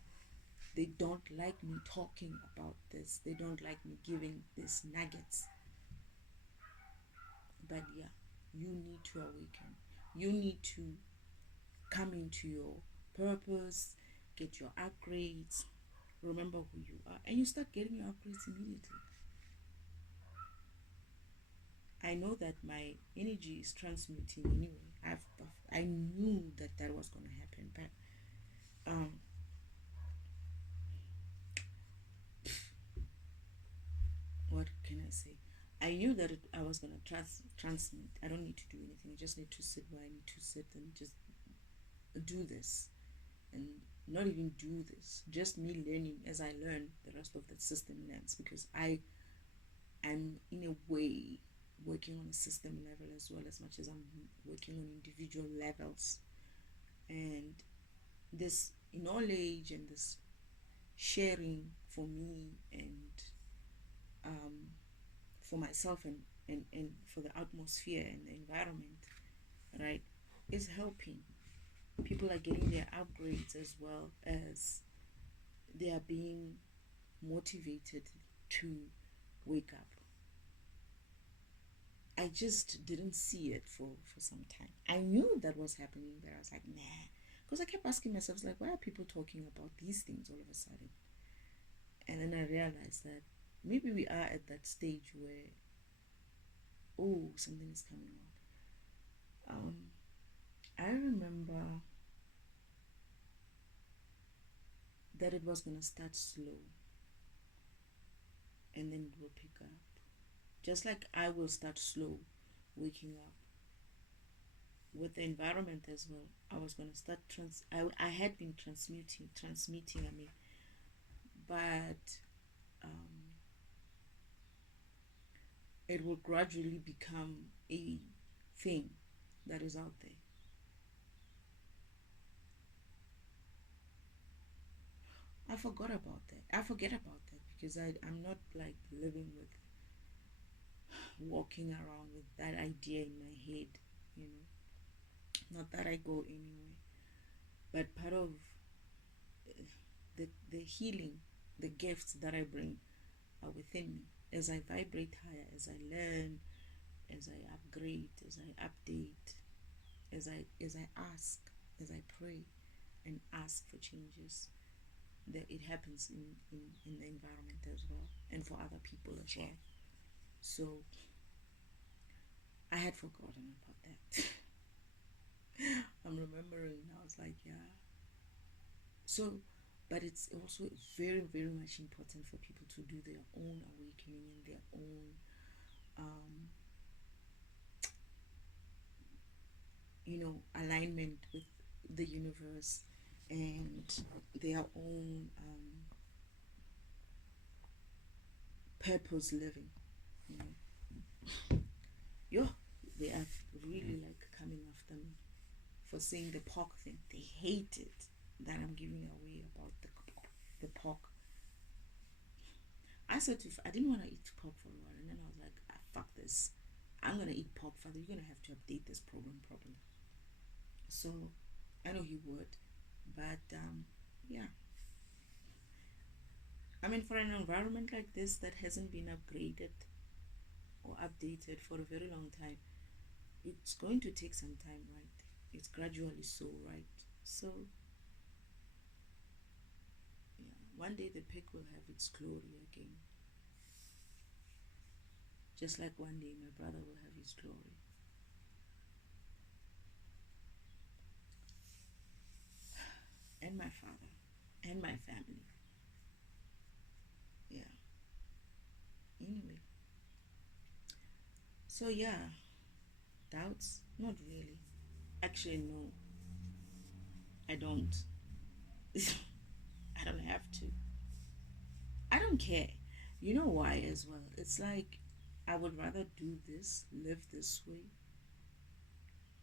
They don't like me talking about this. They don't like me giving these nuggets. But yeah, you need to awaken. You need to come into your purpose, get your upgrades, remember who you are, and you start getting your upgrades immediately. I know that my energy is transmuting anyway. I knew that was going to happen, but what can I say? I knew that I was going to transmute. I don't need to do anything. I just need to sit where I need to sit and just do this. And not even do this. Just me learning as I learn, the rest of the system learns. Because I'm in a way working on a system level as well, as much as I'm working on individual levels. And this knowledge and this sharing for me and for myself and for the atmosphere and the environment, right, is helping. People are getting their upgrades as well as they are being motivated to wake up. I just didn't see it for some time. I knew that was happening, but I was like, nah. Because I kept asking myself, like, why are people talking about these things all of a sudden? And then I realized that maybe we are at that stage where, oh, something is coming out. I remember that it was going to start slow and then it will pick up. Just like I will start slow waking up. With the environment as well, I was going to start I had been transmitting, but um, it will gradually become a thing that is out there. I forgot about that. I forget about that because I'm not like living with, walking around with that idea in my head, you know. Not that I go anywhere, but part of the healing, the gifts that I bring are within me. As I vibrate higher, as I learn, as I upgrade, as I update, as I ask, as I pray and ask for changes, that it happens in the environment as well and for other people as well. So I had forgotten about that. I'm remembering now. I was like, yeah. So, but it's also very, very much important for people to do their own awakening and their own, um, alignment with the universe and their own purpose living. You know, yo, they are really like coming after me for saying the pork thing. They hate it that I'm giving away about the pork. I didn't want to eat pork for a while, and then I was like, fuck this. I'm gonna eat pork. Father, you're gonna have to update this program properly. So I know he would, but yeah. I mean, for an environment like this that hasn't been upgraded or updated for a very long time, it's going to take some time, right? It's gradually so, right? So yeah, one day the pig will have its glory again. Just like one day my brother will have his glory. And my father. And my family. Yeah. Anyway. So yeah. Doubts? Not really. Actually, no. I don't. I don't have to. I don't care. You know why as well? It's like I would rather do this, live this way,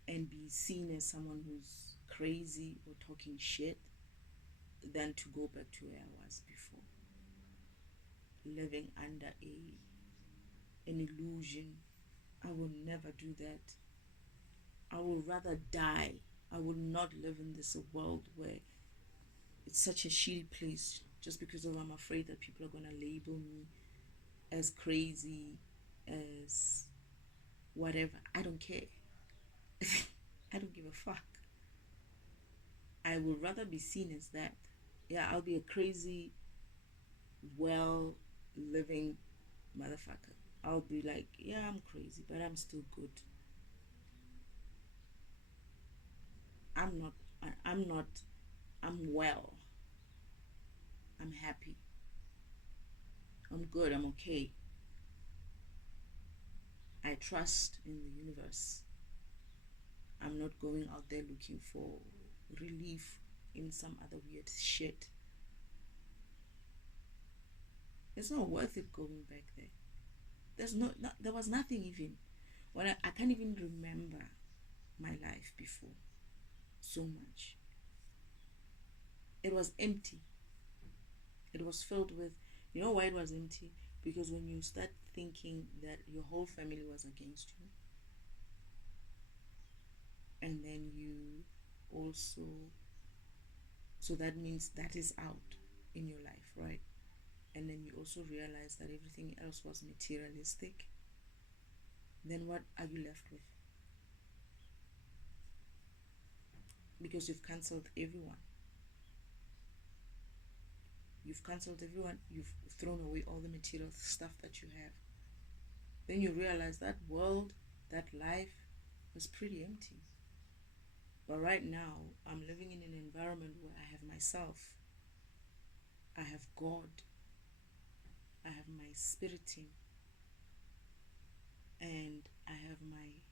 and be seen as someone who's crazy or talking shit than to go back to where I was before. Living under an illusion. I will never do that. I will rather die. I will not live in this world where it's such a shitty place just because of I'm afraid that people are gonna label me as crazy, as whatever. I don't care. I don't give a fuck. I would rather be seen as that. Yeah, I'll be a crazy, well living motherfucker. I'll be like, yeah, I'm crazy, but I'm still good. I'm not, I'm not, I'm well. I'm happy. I'm good. I'm okay. I trust in the universe. I'm not going out there looking for relief in some other weird shit. It's not worth it going back there. There was nothing even. Well, I can't even remember my life before so much. It was empty. It was filled with, you know why it was empty? Because when you start thinking that your whole family was against you, and then you also, so that means that is out in your life, right? And then you also realize that everything else was materialistic, then what are you left with? Because you've cancelled everyone. you've cancelled everyone, you've thrown away all the material stuff that you have, then you realize that world, that life was pretty empty. But right now, I'm living in an environment where I have myself, I have God, I have my spirit team, and I have my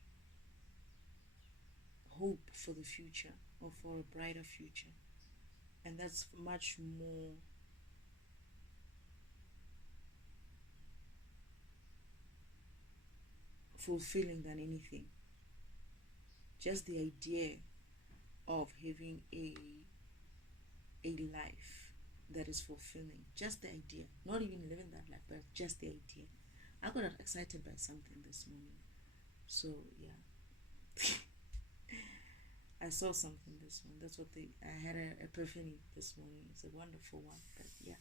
hope for the future, or for a brighter future. And that's much more fulfilling than anything. Just the idea of having a life that is fulfilling. Just the idea. Not even living that life, but just the idea. I got excited by something this morning. So yeah. I saw something this morning. That's what I had an epiphany this morning. It's a wonderful one. But yeah.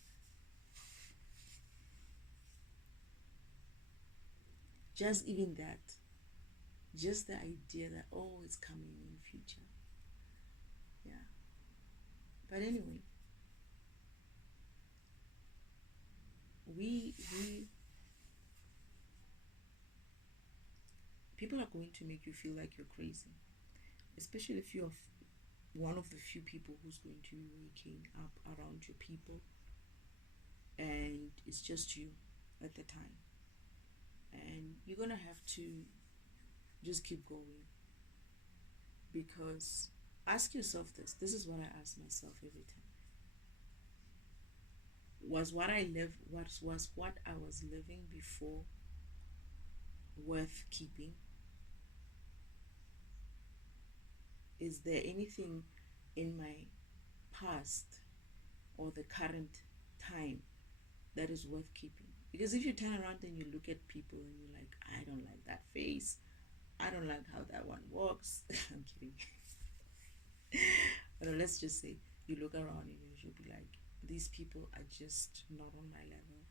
Just even that. Just the idea that it's coming in the future. Yeah. But anyway, we people are going to make you feel like you're crazy, especially if you're one of the few people who's going to be waking up around your people, and it's just you at the time, and you're gonna have to just keep going. Because ask yourself this is what I ask myself every time: was what I live was what I was living before worth keeping? Is there anything in my past or the current time that is worth keeping? Because if you turn around and you look at people and you're like, I don't like that face, I don't like how that one walks. I'm kidding. But let's just say you look around and you'll be like, these people are just not on my level.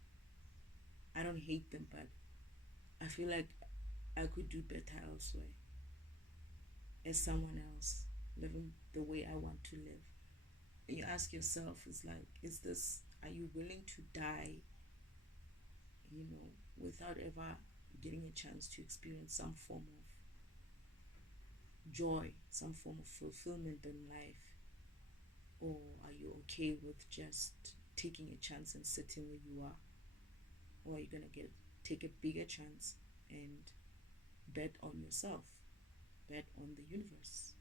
I don't hate them, but I feel like I could do better elsewhere as someone else living the way I want to live. And you ask yourself, it's like, are you willing to die, without ever getting a chance to experience some form of joy, some form of fulfillment in life? Or are you okay with just taking a chance and sitting where you are? Or are you gonna take a bigger chance and bet on yourself, bet on the universe,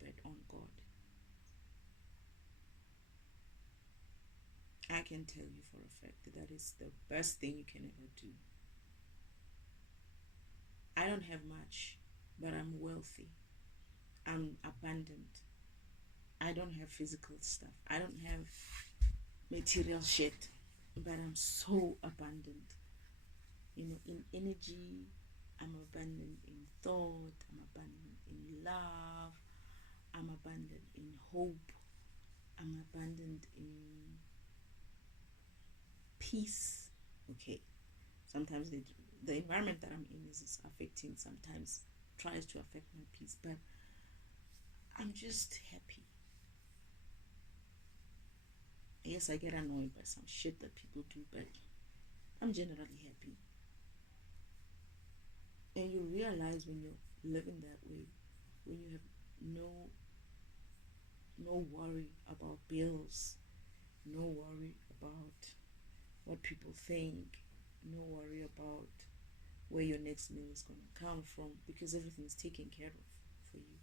bet on God? I can tell you for a fact that is the best thing you can ever do. I don't have much, but I'm wealthy. I'm abundant. I don't have physical stuff. I don't have material shit, but I'm so abundant. In energy, I'm abundant in thought, I'm abundant in love, I'm abundant in hope, I'm abundant in peace. Okay, sometimes the environment that I'm in is affecting, sometimes tries to affect my peace, but I'm just happy. Yes, I get annoyed by some shit that people do, but I'm generally happy. And you realize when you're living that way, when you have no worry about bills, no worry about what people think, no worry about where your next meal is going to come from, because everything is taken care of for you.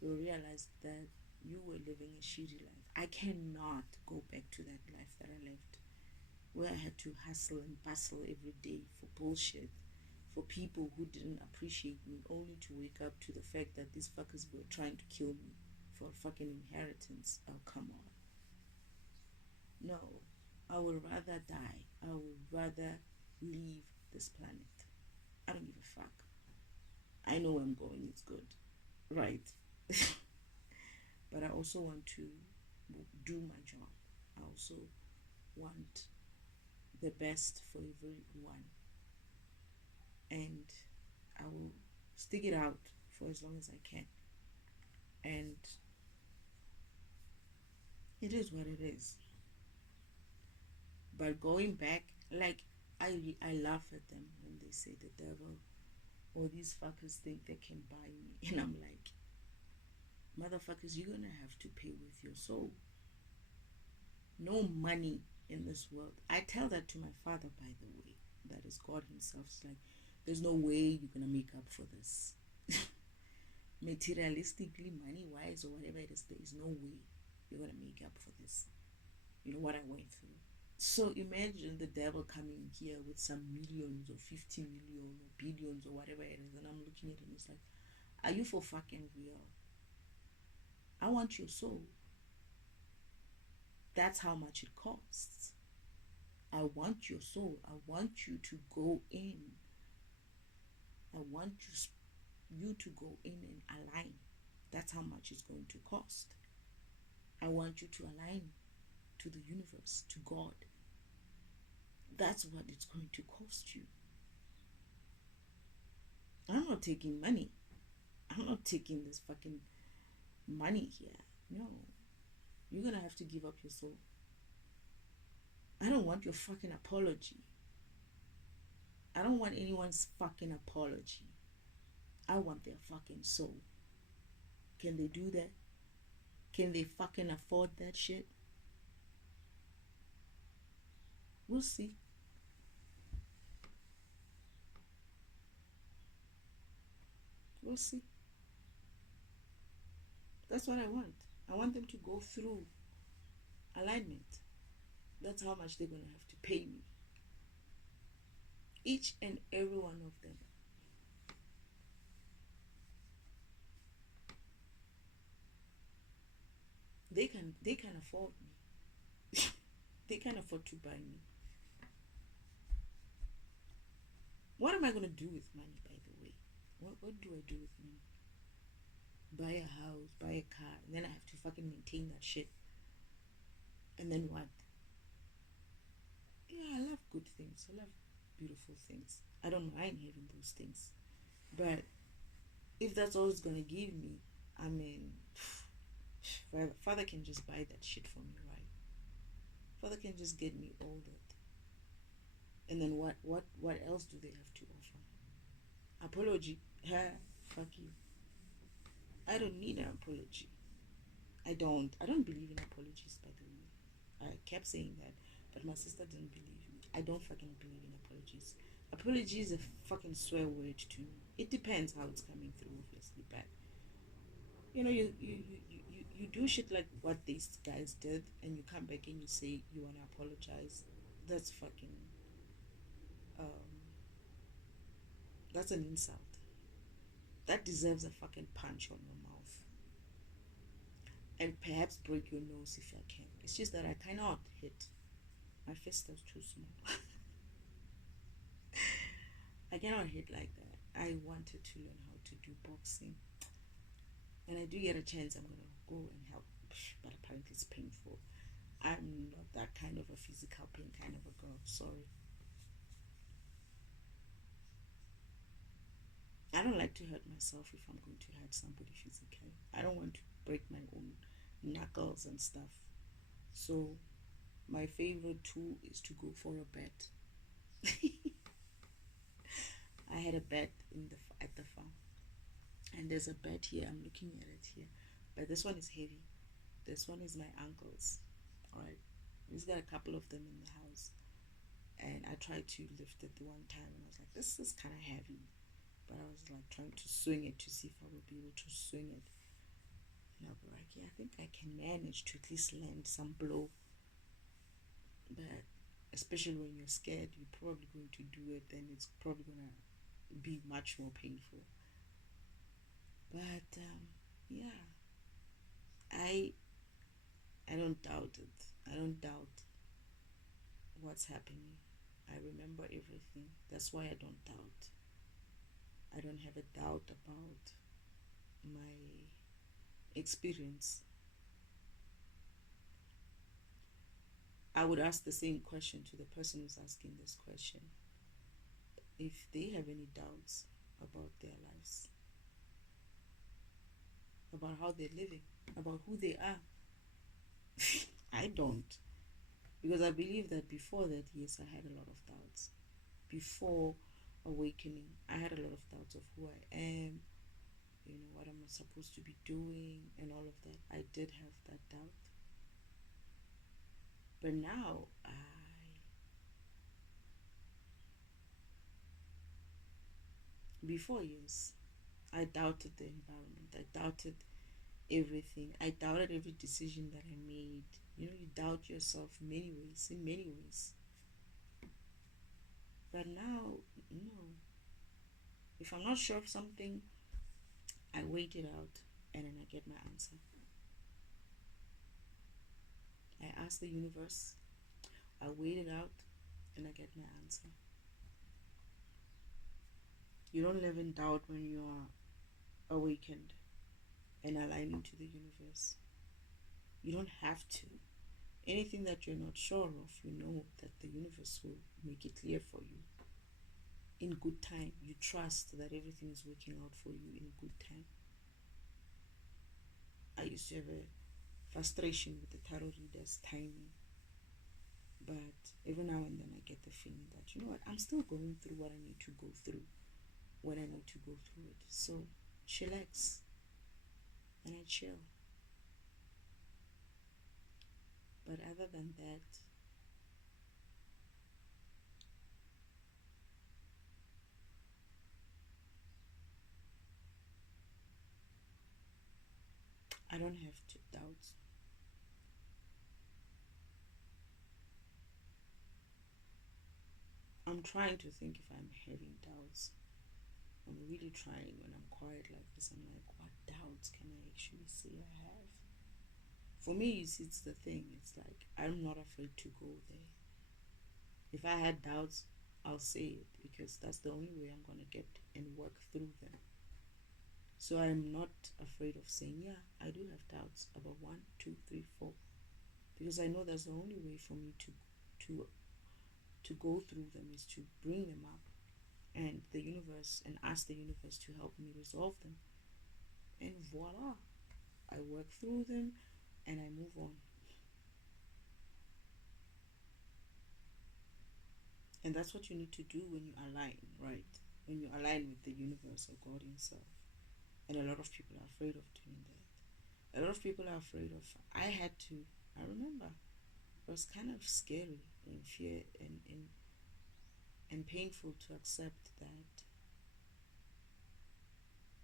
You'll realize that you were living a shitty life. I cannot go back to that life that I lived, where I had to hustle and bustle every day for bullshit, for people who didn't appreciate me, only to wake up to the fact that these fuckers were trying to kill me for a fucking inheritance. Oh, come on. No, I would rather die. I would rather leave this planet. I don't give a fuck. I know where I'm going, it's good. Right. But I also want to do my job. I also want the best for everyone. And I will stick it out for as long as I can. And it is what it is. But going back, like, I laugh at them when they say the devil or these fuckers think they can buy me. And I'm like, motherfuckers, you're gonna have to pay with your soul. No money in this world. I tell that to my father, by the way. That is God Himself. It's like, there's no way you're gonna make up for this. Materialistically, money wise, or whatever it is, there is no way you're gonna make up for this. You know what I went through. So imagine the devil coming here with some millions or 50 million or billions or whatever it is, and I'm looking at him. It's like, are you for fucking real? I want your soul. That's how much it costs. I want your soul. I want you to go in. I want you to go in and align. That's how much it's going to cost. I want you to align to the universe, to God. That's what it's going to cost you. I'm not taking money. I'm not taking this fucking money here. No. You're gonna have to give up your soul. I don't want your fucking apology. I don't want anyone's fucking apology. I want their fucking soul. Can they do that? Can they fucking afford that shit? We'll see. We'll see. That's what I want. I want them to go through alignment. That's how much they're going to have to pay me. Each and every one of them. They can afford me. They can afford to buy me. What am I going to do with money, by the way? What do I do with money? Buy a house, buy a car, and then I have to fucking maintain that shit. And then what? Yeah, I love good things. I love beautiful things. I don't mind having those things. But if that's all it's gonna give me, I mean, Father can just buy that shit for me, right? Father can just get me all that. And then what else do they have to offer? Apology? Fuck you. I don't need an apology. I don't believe in apologies, by the way. I kept saying that, but my sister didn't believe me. I don't fucking believe in apologies. Apology is a fucking swear word to me. It depends how it's coming through, obviously, but you know, you do shit like what these guys did, and you come back and you say you wanna apologize. That's fucking that's an insult. That deserves a fucking punch on your mouth, and perhaps break your nose if I can. It's just that I cannot hit. My fist is too small. I cannot hit like that. I wanted to learn how to do boxing. And I do get a chance, I'm gonna go and help. But apparently it's painful. I'm not that kind of a physical pain kind of a girl. Sorry. I don't like to hurt myself if I'm going to hurt somebody physically. I don't want to break my own knuckles and stuff. So my favorite tool is to go for a bet. I had a bet at the farm, and there's a bet here. I'm looking at it here, but this one is heavy. This one is my uncle's. All right, he's got a couple of them in the house, and I tried to lift it the one time, and I was like, this is kind of heavy, but I was like trying to swing it to see if I would be able to swing it, and I'll be like, yeah, I think I can manage to at least land some blow, but especially when you're scared, you're probably going to do it, then it's probably gonna be much more painful. But yeah, I I don't doubt it. I don't doubt what's happening. I remember everything. That's why I don't doubt. I don't have a doubt about my experience. I would ask the same question to the person who's asking this question if they have any doubts about their lives, about how they're living, about who they are. I don't. Because I believe that before that, yes, I had a lot of doubts. Before awakening, I had a lot of doubts of who I am, what I'm supposed to be doing, and all of that. I did have that doubt. But now, before, yes, I doubted the environment. I doubted everything. I doubted every decision that I made. You doubt yourself many ways, in many ways. But now, no. If I'm not sure of something, I wait it out and then I get my answer. I ask the universe, I wait it out and I get my answer. You don't live in doubt when you are awakened and aligning to the universe. You don't have to. Anything that you're not sure of, you know that the universe will make it clear for you. In good time, you trust that everything is working out for you in good time. I used to have a frustration with the tarot readers timing, but every now and then I get the feeling that, you know what, I'm still going through what I need to go through when I need to go through it. So chillax, and I chill. But other than that, I don't have to doubt. I'm trying to think if I'm having doubts. I'm really trying when I'm quiet like this. I'm like, what doubts can I actually say I have? For me, it's the thing. It's like, I'm not afraid to go there. If I had doubts, I'll say it because that's the only way I'm going to get and work through them. So I'm not afraid of saying, yeah, I do have doubts about 1, 2, 3, 4, because I know that's the only way for me to go through them is to bring them up and the universe and ask the universe to help me resolve them. And voila, I work through them and I move on. And that's what you need to do when you align, right? When you align with the universe or God Himself. And a lot of people are afraid of doing that. A lot of people are afraid of. I remember, it was kind of scary and fear and painful to accept that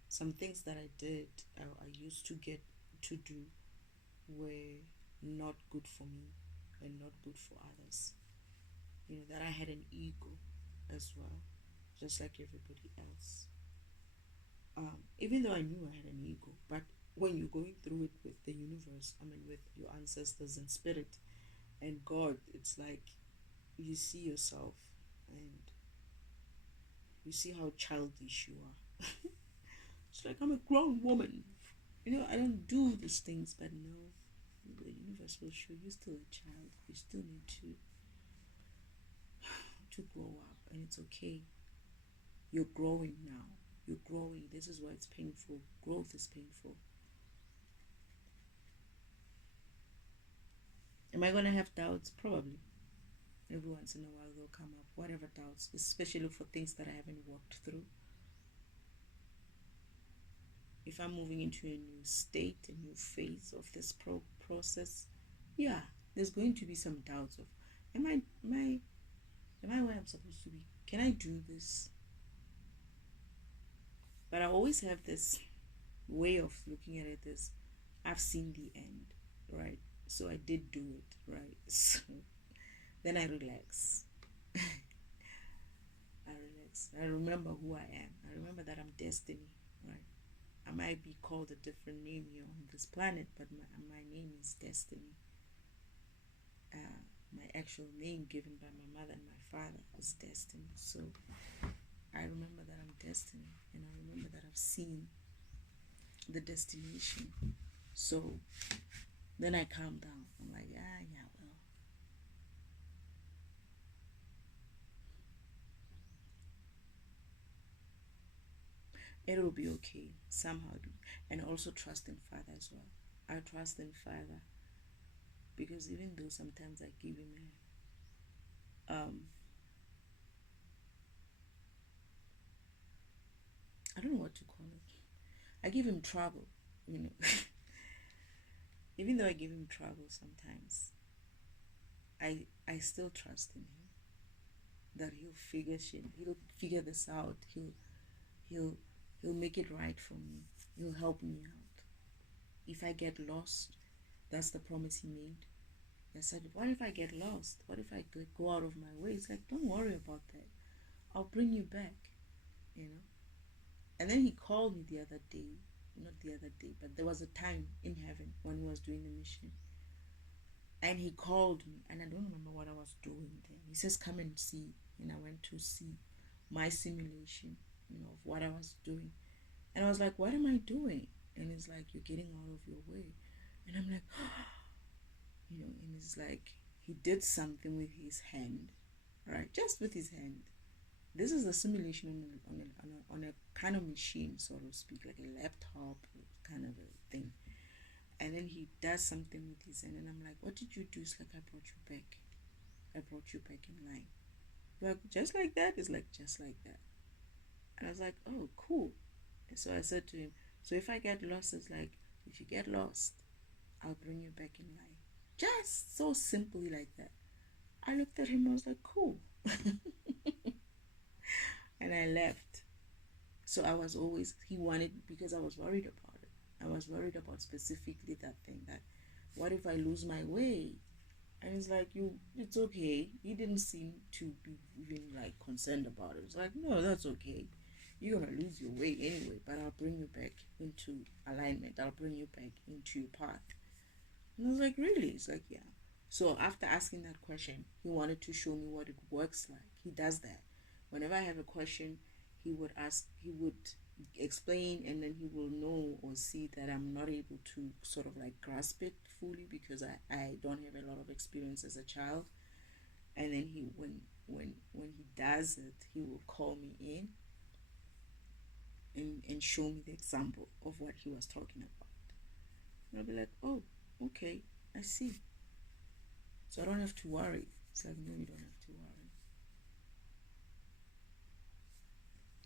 some things that I did, I used to get to do, were not good for me and not good for others. That I had an ego as well, just like everybody else. Even though I knew I had an ego, but when you're going through it with the universe, with your ancestors and spirit and God, it's like you see yourself and you see how childish you are. It's like, I'm a grown woman. I don't do these things, but no, the universe will show you still a child. You still need to grow up, and it's okay. You're growing now. You're growing. This is why it's painful. Growth is painful. Am I gonna have doubts? Probably. Every once in a while they'll come up. Whatever doubts, especially for things that I haven't worked through. If I'm moving into a new state, a new phase of this process, yeah, there's going to be some doubts of, am I where I'm supposed to be? Can I do this? But I always have this way of looking at it as, I've seen the end, right? So I did do it, right? So then I relax. I relax. I remember who I am. I remember that I'm destiny, right? I might be called a different name here on this planet, but my name is Destiny. My actual name given by my mother and my father is Destiny. So I remember that I'm Destiny, and I remember that I've seen the destination. So then I calm down. I'm like, yeah, well. It'll be okay somehow. And also trust in Father as well. I trust in Father because even though sometimes I give him I don't know what to call it. I give him trouble, you know. Even though I give him trouble sometimes, I still trust in him that he'll figure this out. He'll he'll make it right for me. He'll help me out. If I get lost, that's the promise he made. I said, what if I get lost? What if I go out of my way? He's like, don't worry about that. I'll bring you back, you know. And then he called me the other day, not the other day, but there was a time in heaven when he was doing the mission. And he called me, and I don't remember what I was doing then. He says, come and see. And I went to see my simulation, you know, of what I was doing. And I was like, what am I doing? And he's like, you're getting out of your way. And I'm like, you know, and it's like he did something with his hand, right? Just with his hand. This is a simulation on a kind of machine, so to speak, like a laptop kind of a thing. And then he does something with his hand, and I'm like, what did you do? It's like, I brought you back. I brought you back in line. Like, just like that? It's like, just like that. And I was like, oh, cool. And so I said to him, so if I get lost, it's like, if you get lost, I'll bring you back in line. Just so simply like that. I looked at him, I was like, cool. And I left. So I was always, he wanted, because I was worried about it. I was worried about specifically that thing, that what if I lose my way? And he's like, it's okay. He didn't seem to be even like concerned about it. It's like, no, that's okay. You're gonna lose your way anyway, but I'll bring you back into alignment. I'll bring you back into your path. And I was like, really? He's like, yeah. So after asking that question, he wanted to show me what it works like. He does that. Whenever I have a question, he would explain, and then he will know or see that I'm not able to sort of like grasp it fully because I don't have a lot of experience as a child. And then when he does it, he will call me in and show me the example of what he was talking about. And I'll be like, oh, okay, I see. So I don't have to worry. It's like, no, you don't have to worry.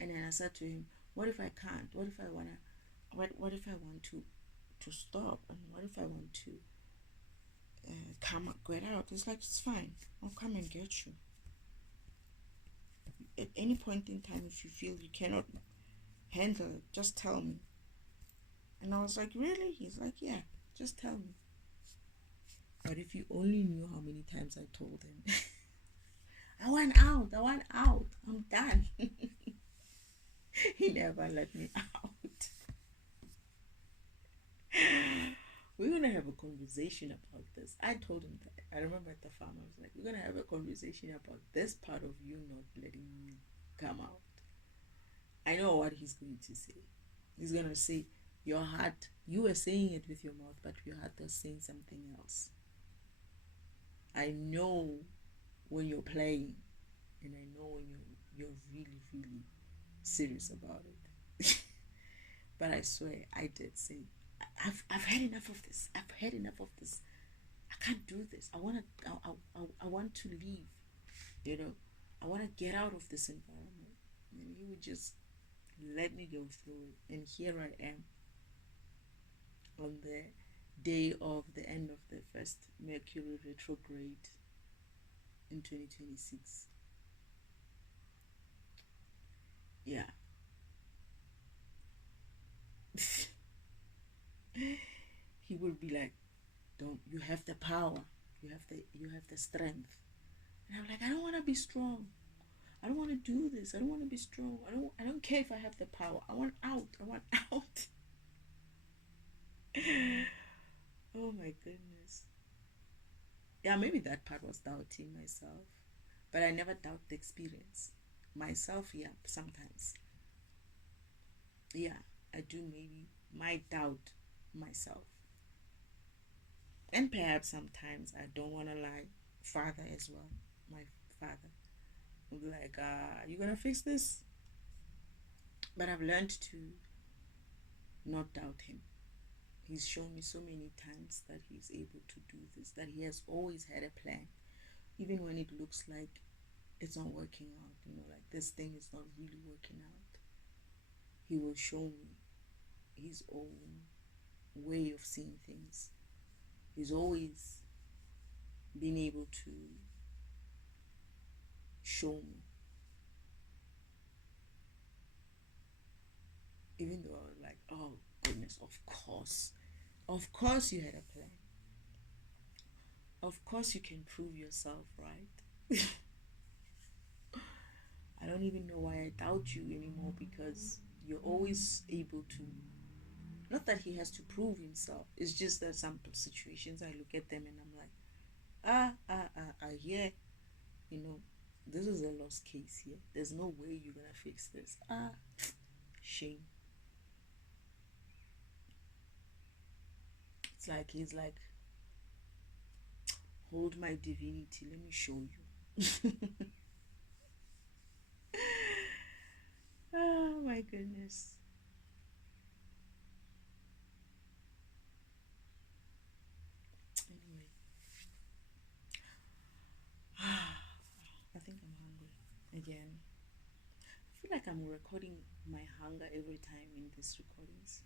And then I said to him, what if I can't? What if I wanna what if I want to stop? And what if I want to get out? It's like, it's fine. I'll come and get you. At any point in time, if you feel you cannot handle it, just tell me. And I was like, really? He's like, yeah, just tell me. But if you only knew how many times I told him, I want out, I'm done. He never let me out. We're gonna have a conversation about this. I told him that. I remember at the farm, I was like, we're gonna have a conversation about this part of you not letting me come out. I know what he's going to say. He's gonna say, your heart, you were saying it with your mouth, but your heart was saying something else. I know when you're playing, and I know when you're really, really serious about it. But I swear, I did say, I've had enough of this. I've had enough of this. I can't do this. I want to leave. You know, I want to get out of this environment. And he would just let me go through it. And here I am on the day of the end of the first Mercury retrograde in 2026. Yeah. He would be like, don't, you have the power, you have the strength. And I'm like, I don't want to be strong. I don't want to do this. I don't want to be strong. I don't care if I have the power. I want out. I want out. Oh my goodness. Yeah, maybe that part was doubting myself. But I never doubt the experience. Myself, yeah, sometimes. Yeah, I do maybe might doubt myself. And perhaps sometimes I don't want to lie. Father as well. My father will be like, you gonna fix this? But I've learned to not doubt him. He's shown me so many times that he's able to do this, that he has always had a plan, even when it looks like it's not working out, like this thing is not really working out. He will show me his own way of seeing things. He's always been able to show me, even though I was like, oh goodness, of course you had a plan. Of course you can prove yourself right. I don't even know why I doubt you anymore, because you're always able to. Not that he has to prove himself. It's just that some situations I look at them and I'm like, yeah, this is a lost case here. There's no way you're gonna fix this. Shame. It's like he's like, hold my divinity, let me show you. Oh my goodness. Anyway, I think I'm hungry again. I feel like I'm recording my hunger every time in these recordings.